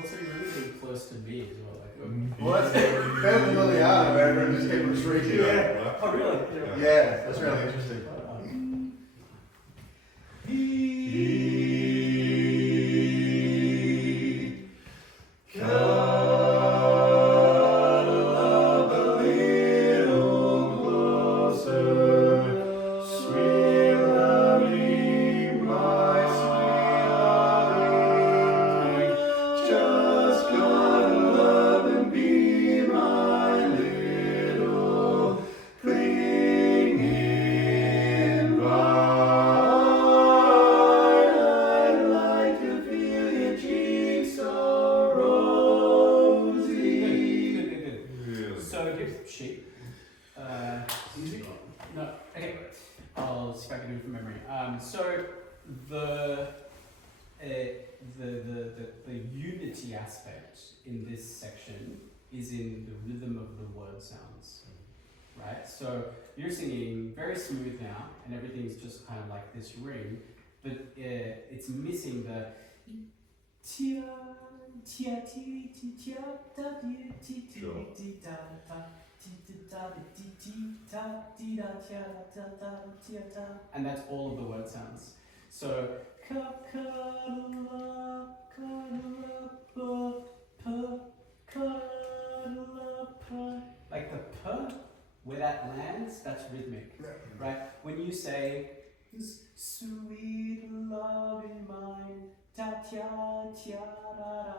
Also, you're really getting close to me as well. Like, Well, that's better than Lily Arden, where everyone just keep retreating. Right. oh, really? Yeah, that's really interesting. So the unity aspect in this section is in the rhythm of the word sounds, right? So you're singing very smooth now, and everything's just kind of like this ring, but it's missing the tia tia ti ti tia da di ti ti ti da da ti ti da ti ti ta ti da tia da da tia da, and that's all of the word sounds. So ka ka la ka la pa pa ka la pa, like the pa, where that lands, that's rhythmic, right? When you say sweet love in mine, ta tia tia da da,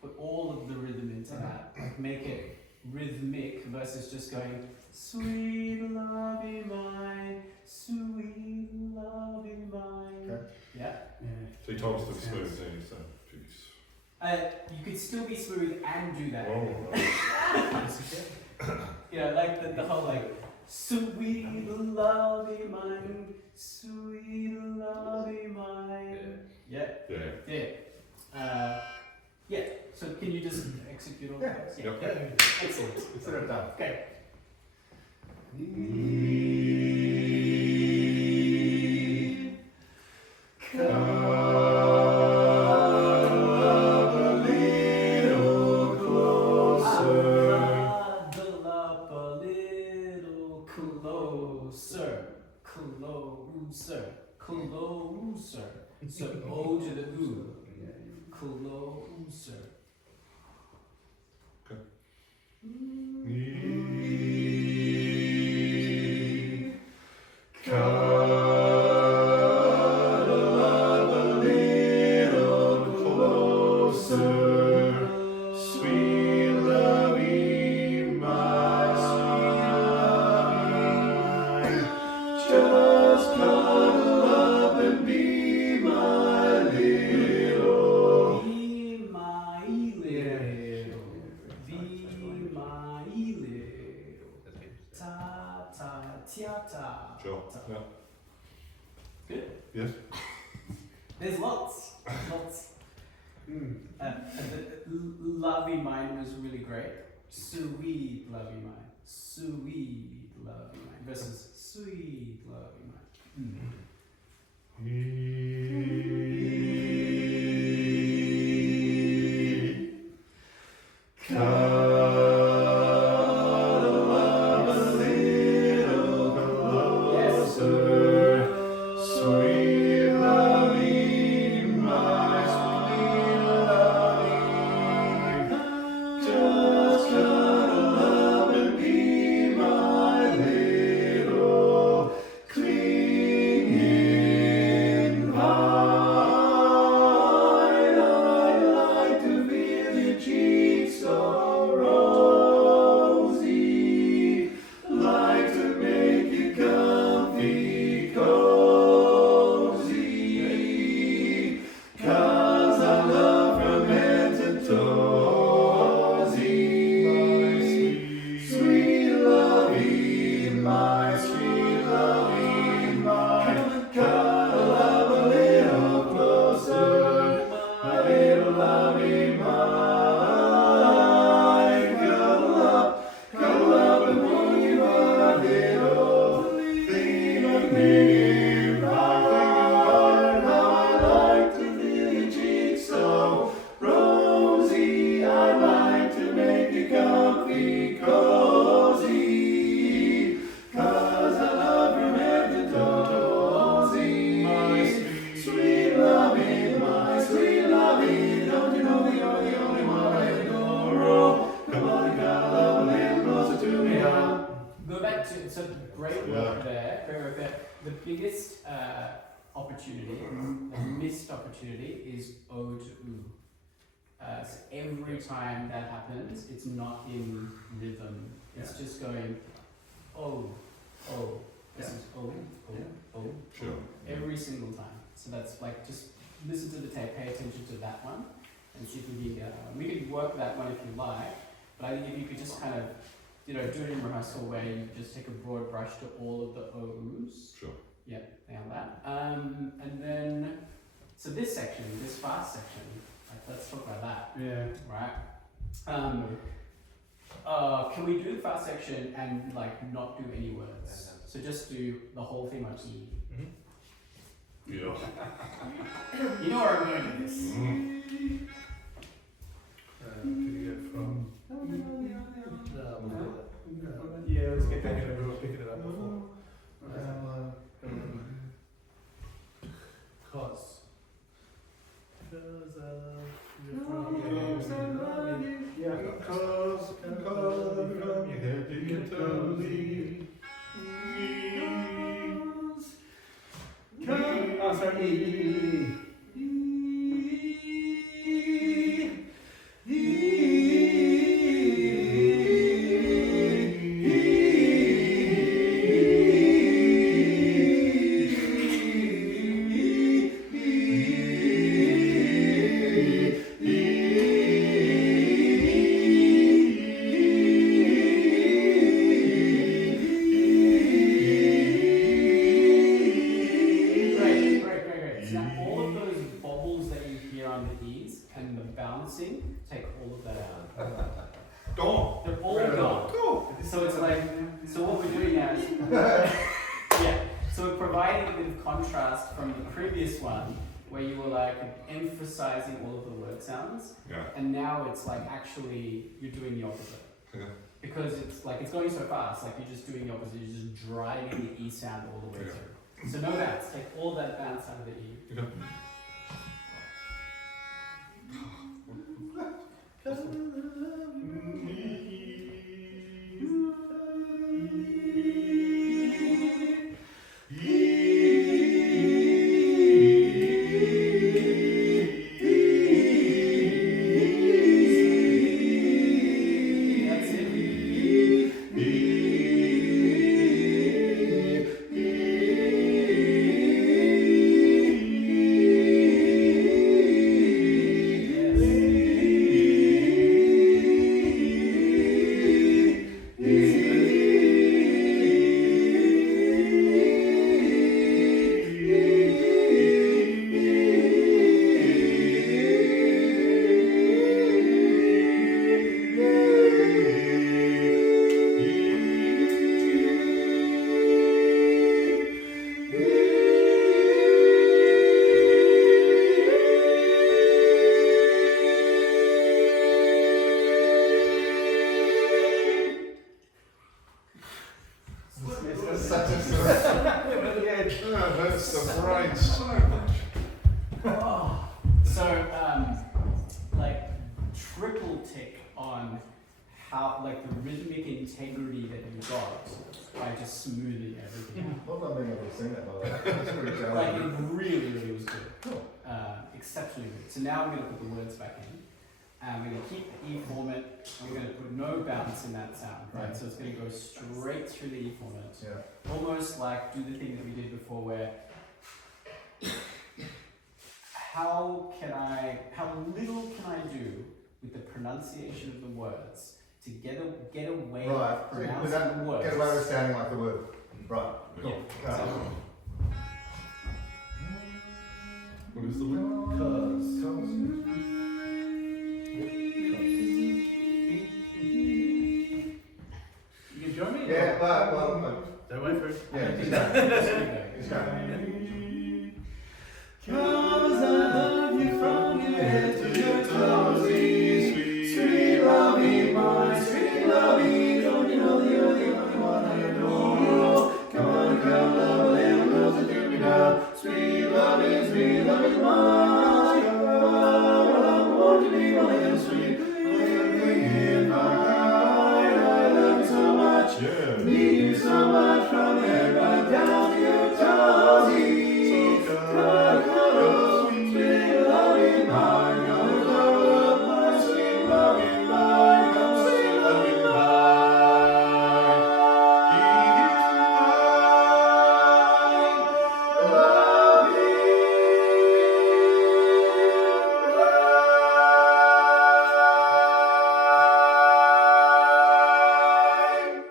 put all of the rhythm into that, like make it rhythmic versus just going sweet love in mine, sweet love in mine. Okay. Yeah. So you told us to be smooth, then you said, jeez. You could still be smooth and do that. Oh, You know, like the whole like sweet love in mine, sweet love in mine. Yeah. yeah. Yeah. So can you just execute all that? Yeah. Yep. Excellent. Consider it done. Okay. Cuddle up a little closer, closer, closer. The lovey mine was really great. Sweet lovey mine. Sweet lovey mine versus sweet lovey mine. So every time that happens, it's not in rhythm. It's just going, oh, oh, this is oh, oh. Sure. Every single time. So that's like, just listen to the tape, pay attention to that one, and see if we can we could work that one if you like, but I think if you could just kind of, do it in rehearsal where you just take a broad brush to all of the O's. Sure. Yeah, nail that. And then, so this section, this fast section, let's talk about that. Yeah. Right. Can we do the fast section and not do any words? So just do the whole thing on E. Yeah. You know where I'm going with this. Can you get from? Yeah, let's get Picking that. it, we were picking it up before. Cause I love you from Yeah. Cause from your head to your toes. Oh, sorry. Take all of that out. Gone. They're all gone. Cool. So it's like, so what we're doing now is, yeah, so we're providing a bit of contrast from the previous one, where you were emphasizing all of the word sounds, Yeah. and now it's actually, you're doing the opposite. Yeah. Because it's going so fast, you're just doing the opposite, you're just driving the E sound all the way through. So no bounce, take all that bounce out of the E. Okay. like triple tick on how like the rhythmic integrity that you got by just smoothing everything out. Not that I've ever seen that, by the way. That's pretty Like challenging. it really was good. Cool. Exceptionally good. So now we're going to put the words back in. We're going to keep the E format, and we're going to put no bounce in that sound, right? So it's going to go straight through the E format. Yeah. Almost like do the thing that we did before where how little can I do with the pronunciation of the words to get away Right. with pronouncing Without, the words. get away with sounding like the word. Right. Cool. Yeah, exactly. What is the word? You can join me? Yeah, but, Don't wait for it. yeah, Okay, just let's go. keep going. Just go. Cause I love you from your head to your toes, sweet lovey, my sweet lovey, don't you know you're the only one I adore? Come on, girl, love a little girls and do me now. Sweet lovey, my girl, I want to be one of them sweet, in my heart. I love you so much, Yeah. need you so much from your head right down to your toes.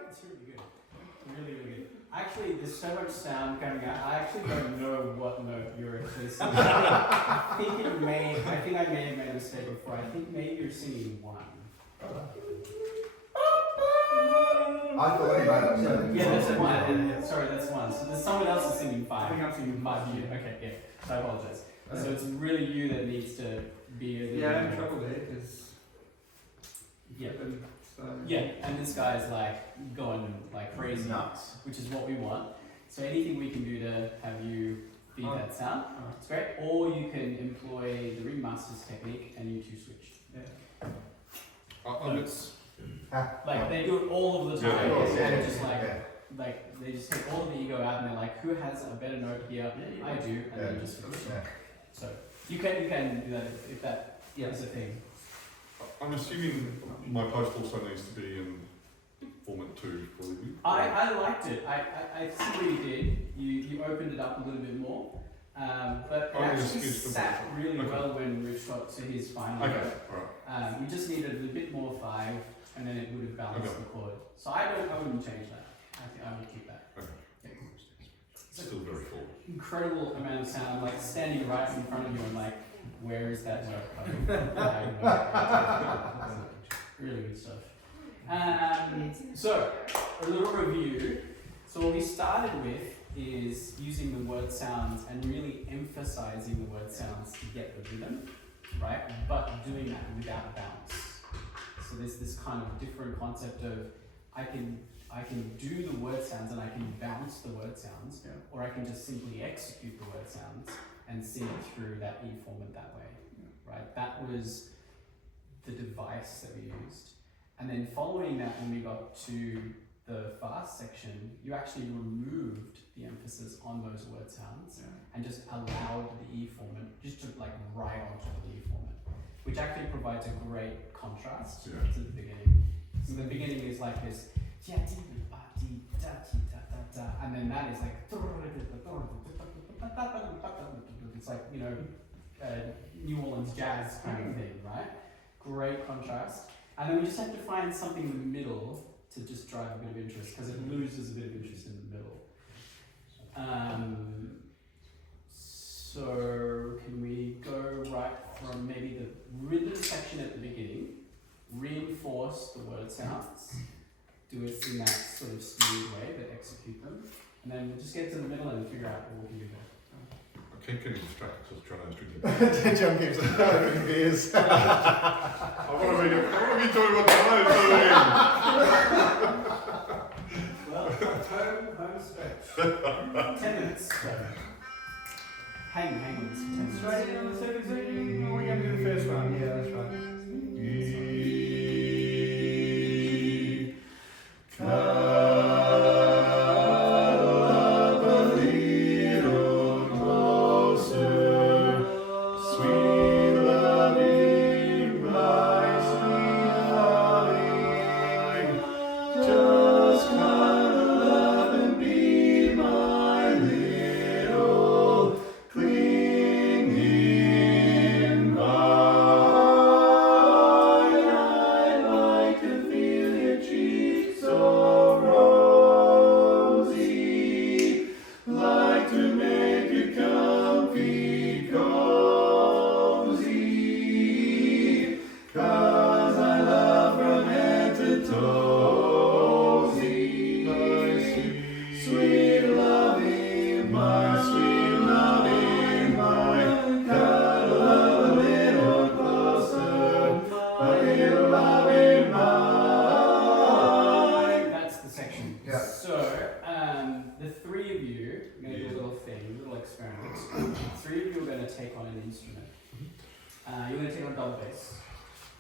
It's really good. Really good. Actually, there's so much sound coming out. I actually don't know what note you're actually singing. I think I may have made a mistake before. I think maybe you're singing one. I thought anybody else said it. Yeah, that's one. Sorry, that's one. So there's someone else is singing five. I think I'm singing Might be you. Okay, yeah. So I apologize. So it's really you that needs to be a little Yeah, I'm in bit more- trouble there because. Yeah. Yeah, and this guy's like going like crazy, Nuts. which is what we want. So anything we can do to have you beat Oh. that sound, it's great. Or you can employ the ringmasters technique and you two switch. It's Like they do it all of the Yeah, time, of course, and yeah, just yeah. like they just take all of the ego out and they're like, who has a better note here? I do, and then you just switch. Yeah. So you can do that if that is a thing. I'm assuming my post also needs to be in format 2 for you. I liked it. I see what you did. You opened it up a little bit more. But it Oh, yes, actually yes, sat really okay. well when Rich got to his final Okay, note. alright. You just needed a bit more 5, and then it would have balanced Okay. the chord. So I wouldn't change that. I think I would keep that. Okay. Yeah. Still very full. Incredible amount of sound. I'm like standing right in front of you. I'm like, where is that note coming from? I have no idea. Really good stuff. So a little review. So what we started with is using the word sounds and really emphasizing the word sounds to get the rhythm, right? But doing that without bounce. So there's this kind of different concept of I can do the word sounds and I can bounce the word sounds, or I can just simply execute the word sounds and sing it through that E format that way, right? That was the device that we used. And then following that, when we got to the fast section, you actually removed the emphasis on those word sounds and just allowed the E format just to like right on top of the E format, which actually provides a great contrast to the beginning. So the beginning is like this, and then that is like, it's like, you know, New Orleans jazz kind of thing, right? Great contrast. And then we just have to find something in the middle to just drive a bit of interest, because it loses a bit of interest in the middle. So can we go right from maybe the rhythm section at the beginning, reinforce the word sounds, do it in that sort of smooth way, but execute them, and then we'll just get to the middle and figure out what we can do there. I keep getting distracted because I'm trying to drink. John keeps having beers. I want to be doing what I'm doing. Well, home stretch. 10 minutes. So. Hang on, this is 10 minutes. Straight in on the second section. Oh, we're going to do the first one. Yeah, that's right. That's the section. Yeah. So, the three of you, I'm going to do a little thing, a little experiment. The three of you are going to take on an instrument. You're going to take on double bass.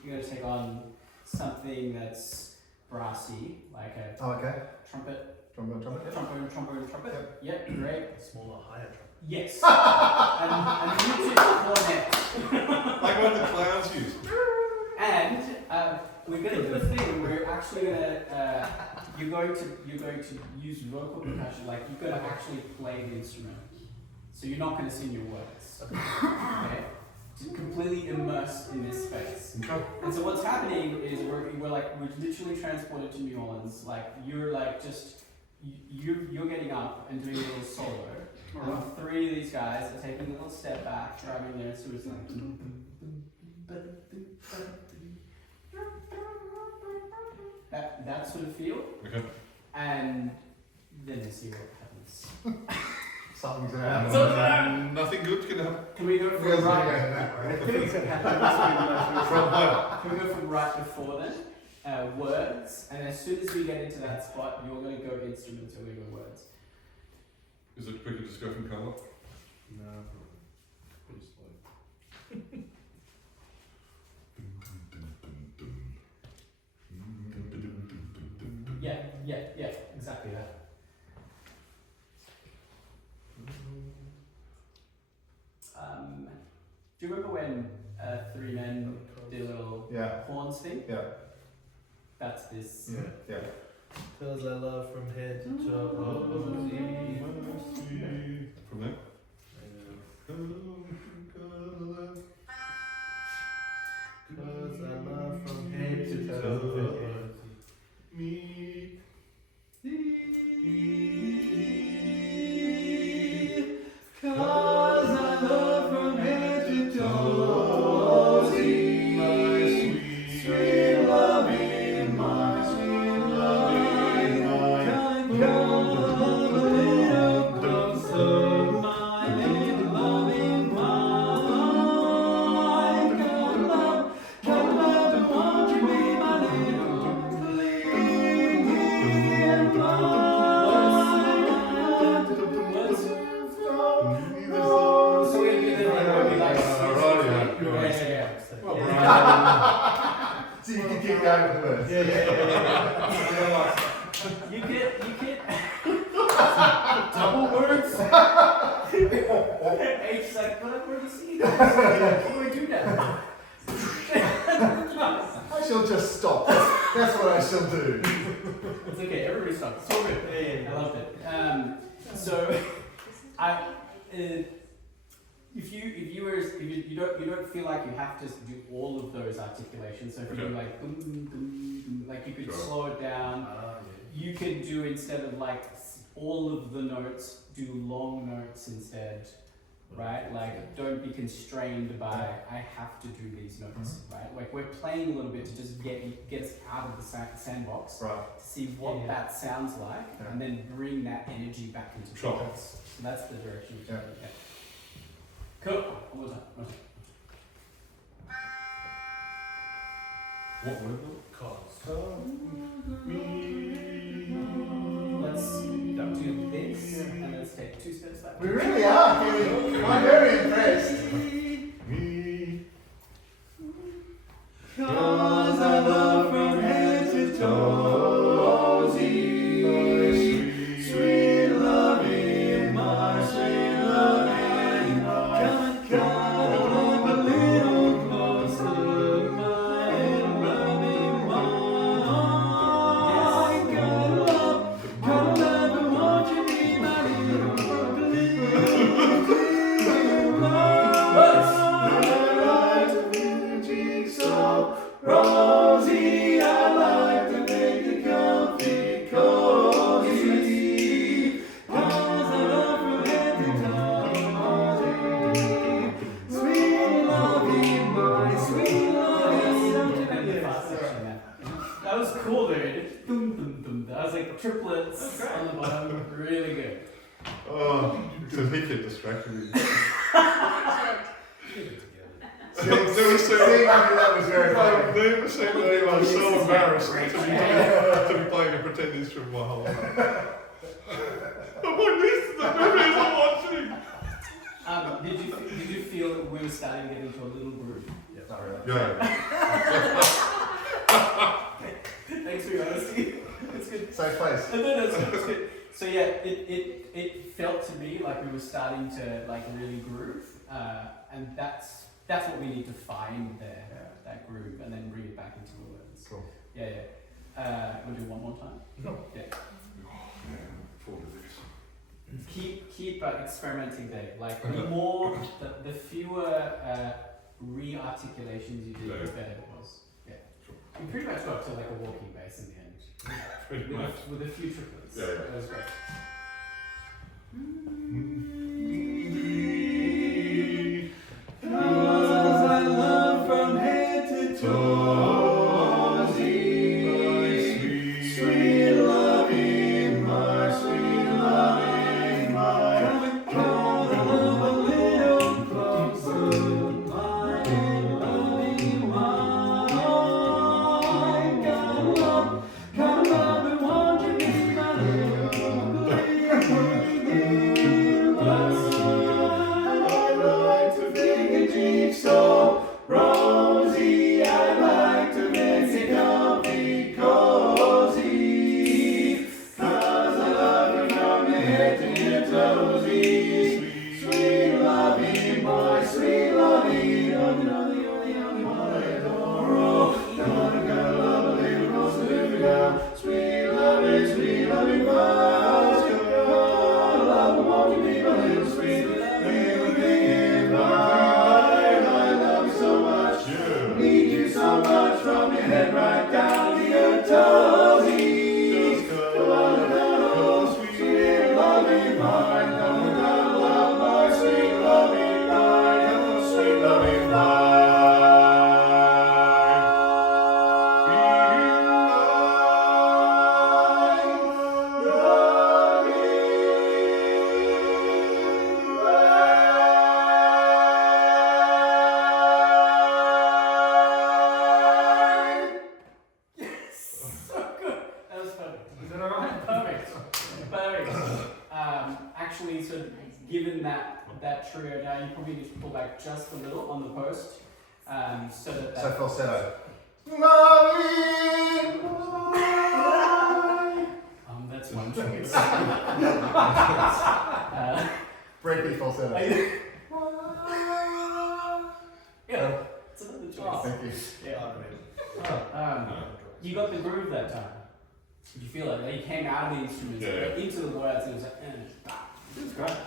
You're going to take on something that's brassy, like a Oh, okay. trumpet. Trumpet. Yep, great. Smaller, higher trumpet. Yes. and music cornet. Like what the clowns use. And we're going to do a thing. We're actually going to you're going to use vocal percussion. Like you're going to actually play the instrument. So you're not going to sing your words. Okay. Just completely immersed in this space. Okay. And so what's happening is we're literally transported to New Orleans. Like you're like just you're getting up and doing a little solo. And three of these guys are taking a little step back, driving their instruments like. That sort of feel, Okay. and then they see what happens. Something's gonna happen. Nothing good can happen. Can we go from Wheels are right? going that way. From where? Can we go from right before then? Words, and as soon as we get into that spot, you're going to go instruments, you're going to go words. Is it quicker to just go from colour? No, pretty slow. Yeah, exactly that. Do you remember when three men did a little Yeah. horns thing? Yeah. That's this. Yeah. Yeah. Cause I love from head to toe. From there? Cause I love from head to toe. Me. Cause I love from head to toe, my sweet loving, my sweet loving, come a little closer, my little loving, come love, won't you be my little clinging So we're gonna do that like yeah. So you can keep going with the words. You get double words. It's like, but where do you see this? How do I do that? I shall just stop. That's what I shall do. It's okay, everybody stop. It's all good. I loved it. So if you don't feel like you have to do all of those articulations. So if you do like boom, boom, boom, like you could Sure. slow it down. You could do instead of like all of the notes, do long notes instead, right? Like don't be constrained by I have to do these notes, right? Like we're playing a little bit to just get us out of the sandbox, Right. to see what that sounds like, Yeah. and then bring that energy back into the Sure. notes. So that's the direction. Yeah. Cool. One more time. What word? Cause. Let's do this, and let's take 2 steps back. We really are, Kelly. I'm very impressed. Cause I love from head to toe, sweet loving, my sweet loving, come a little closer, my loving one. Yes, gotta love and want you be my little Rosie, I like to make you comfy, cozy, 'cause I love from head to toe. Sweet loving, my sweet loving. That was cool, dude. Dum, dum, dum. That was like triplets on the bottom. Really good. Oh, so he kept distracting me. Seeing that was very funny. I've never seen anyone so embarrassed to be playing a pretend instrument my whole life. I'm like, this is the movies I'm watching. Did you feel that we were starting to get into a little groove? Not really. Yeah. Thanks for your honesty. It's good. Safe place. No, it's good. So yeah, it felt to me like we were starting to like really groove, and that's what we need to find there, that groove, and then bring it back into the words. Cool. Yeah. We'll do one more time. No. Yeah. Forward to this. Keep experimenting there. Like the more, the fewer re-articulations you do, the better it was. Yeah. You pretty much got to like a walking bass in the end. Pretty much. With a few triplets. Yeah. That was great. Cause I love from head to toe, sweet loving, my sweet loving, my come a little closer, my loving one. Gotta love and want you be my little so Rosie, I like to make you comfy, cozy, 'cause I love you from your head to your toesies. Sweet loving, my sweet loving, you're the only one I adore. Gotta love a little closer to you. Sweet loving, my gotta love and want you be my little sweet little thing. Need you so much from your head right down to your toesies. Sweet loving mind, gotta love my sweet loving mind, sweet loving mind. Actually, so given that trio now, you probably need to pull back just a little on the post, so that So falsetto. that's one choice. Breakbeat falsetto. Yeah, it's another choice. Thank you. Yeah. You got the groove that time. Did you feel it? Like you came out of the instruments into the words. It was like, it was great.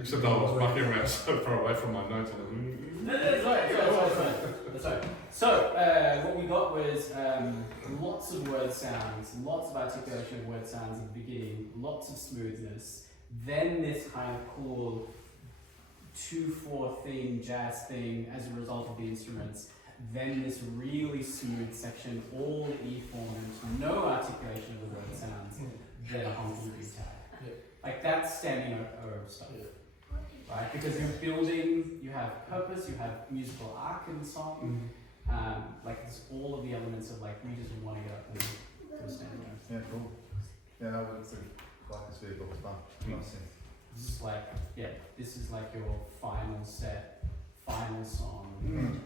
Except I was mucking around so far away from my notes. That's right. So, what we got was lots of word sounds, lots of articulation of word sounds at the beginning, lots of smoothness, then this kind of cool 2/4 thing, jazz thing as a result of the instruments, then this really smooth section, all E form, no articulation of the word sounds, then a honky guitar. Like that's standing over stuff. Right? Because you're building, you have purpose, you have musical arc in the song, like it's all of the elements of like, we just want to get up and do a standing. Yeah, cool. Yeah, no, but it's like this vehicle, it's fun. Nice thing. This is like, yeah, this is like your final set, final song.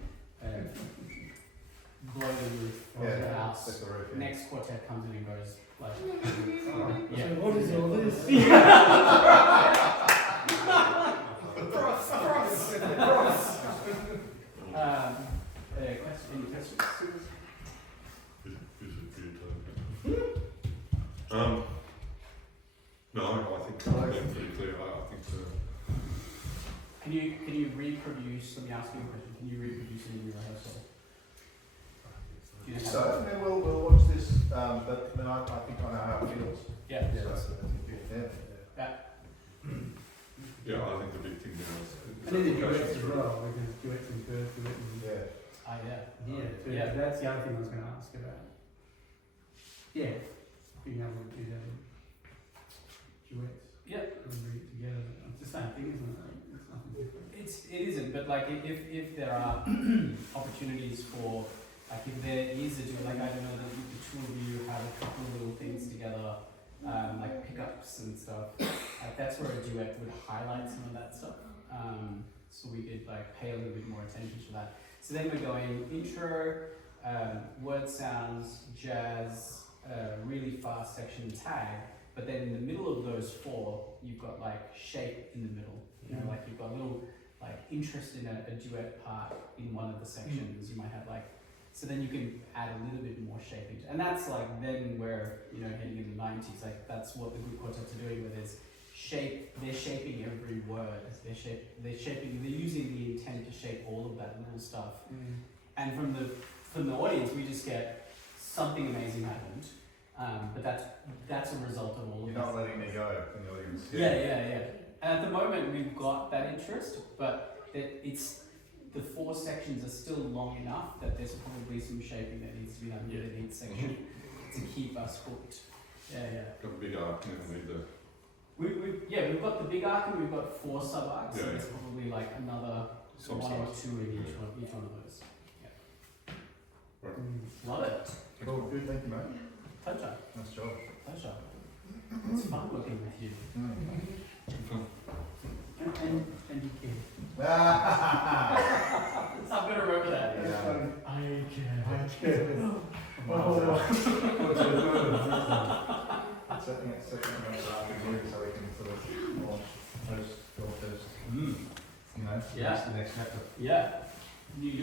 Blow the roof of the house. That's the roof, yeah. Next quartet comes in and goes like, Oh. yeah. So what is all this? Any questions? Is it for your turn? No, I think I'm pretty clear. I think Can you reproduce? Let me ask you a question. Can you reproduce it in your rehearsal? Do you know how So, to- I mean, we'll watch this, but I mean, I think I know how it feels. yeah. Yeah, So, that's good. yeah. yeah, I think the big thing now is And then the application duets as through. well, because duets and birth duet and Yeah. Ah, yeah. yeah, Yeah. that's the other thing I was going to ask about. Yeah, being able to do that in duets. Yeah. And read it together. It's the same thing, isn't it? It's nothing different. It isn't, but like if there are opportunities for, like if there is a duet, like I don't know, the two of you have a couple of little things together, like pickups and stuff, like that's where a duet would highlight some of that stuff. So we could like pay a little bit more attention to that. So then we're going intro, word sounds, jazz, really fast section, tag, but then in the middle of those four, you've got like shape in the middle. You know, like you've got a little like interest in a duet part in one of the sections. You might have like, so then you can add a little bit more shape into, and that's like then where, you know, heading in the 90s, like that's what the good quartets are doing, where there's shape, they're shaping every word, they're using the intent to shape all of that little stuff. And from the audience, we just get something amazing happened. But that's a result of all of You're this. not letting me go in the audience. Yeah. And at the moment, we've got that interest, but it's the four sections are still long enough that there's probably some shaping that needs to be done in each section to keep us hooked. Yeah. Got a big arc and then need the We've got the big arc and we've got four sub arcs. So Yeah. there's probably like another some one or size. two in each one of those. Right. Love it. Cool, good, thank you, mate. Pleasure. Nice job. Pleasure. It's fun working with you. And you can. I'm gonna remember that. Yeah. I can. Setting it after group so we can sort of launch post, go first. You know, Yeah. the next chapter. Yeah. You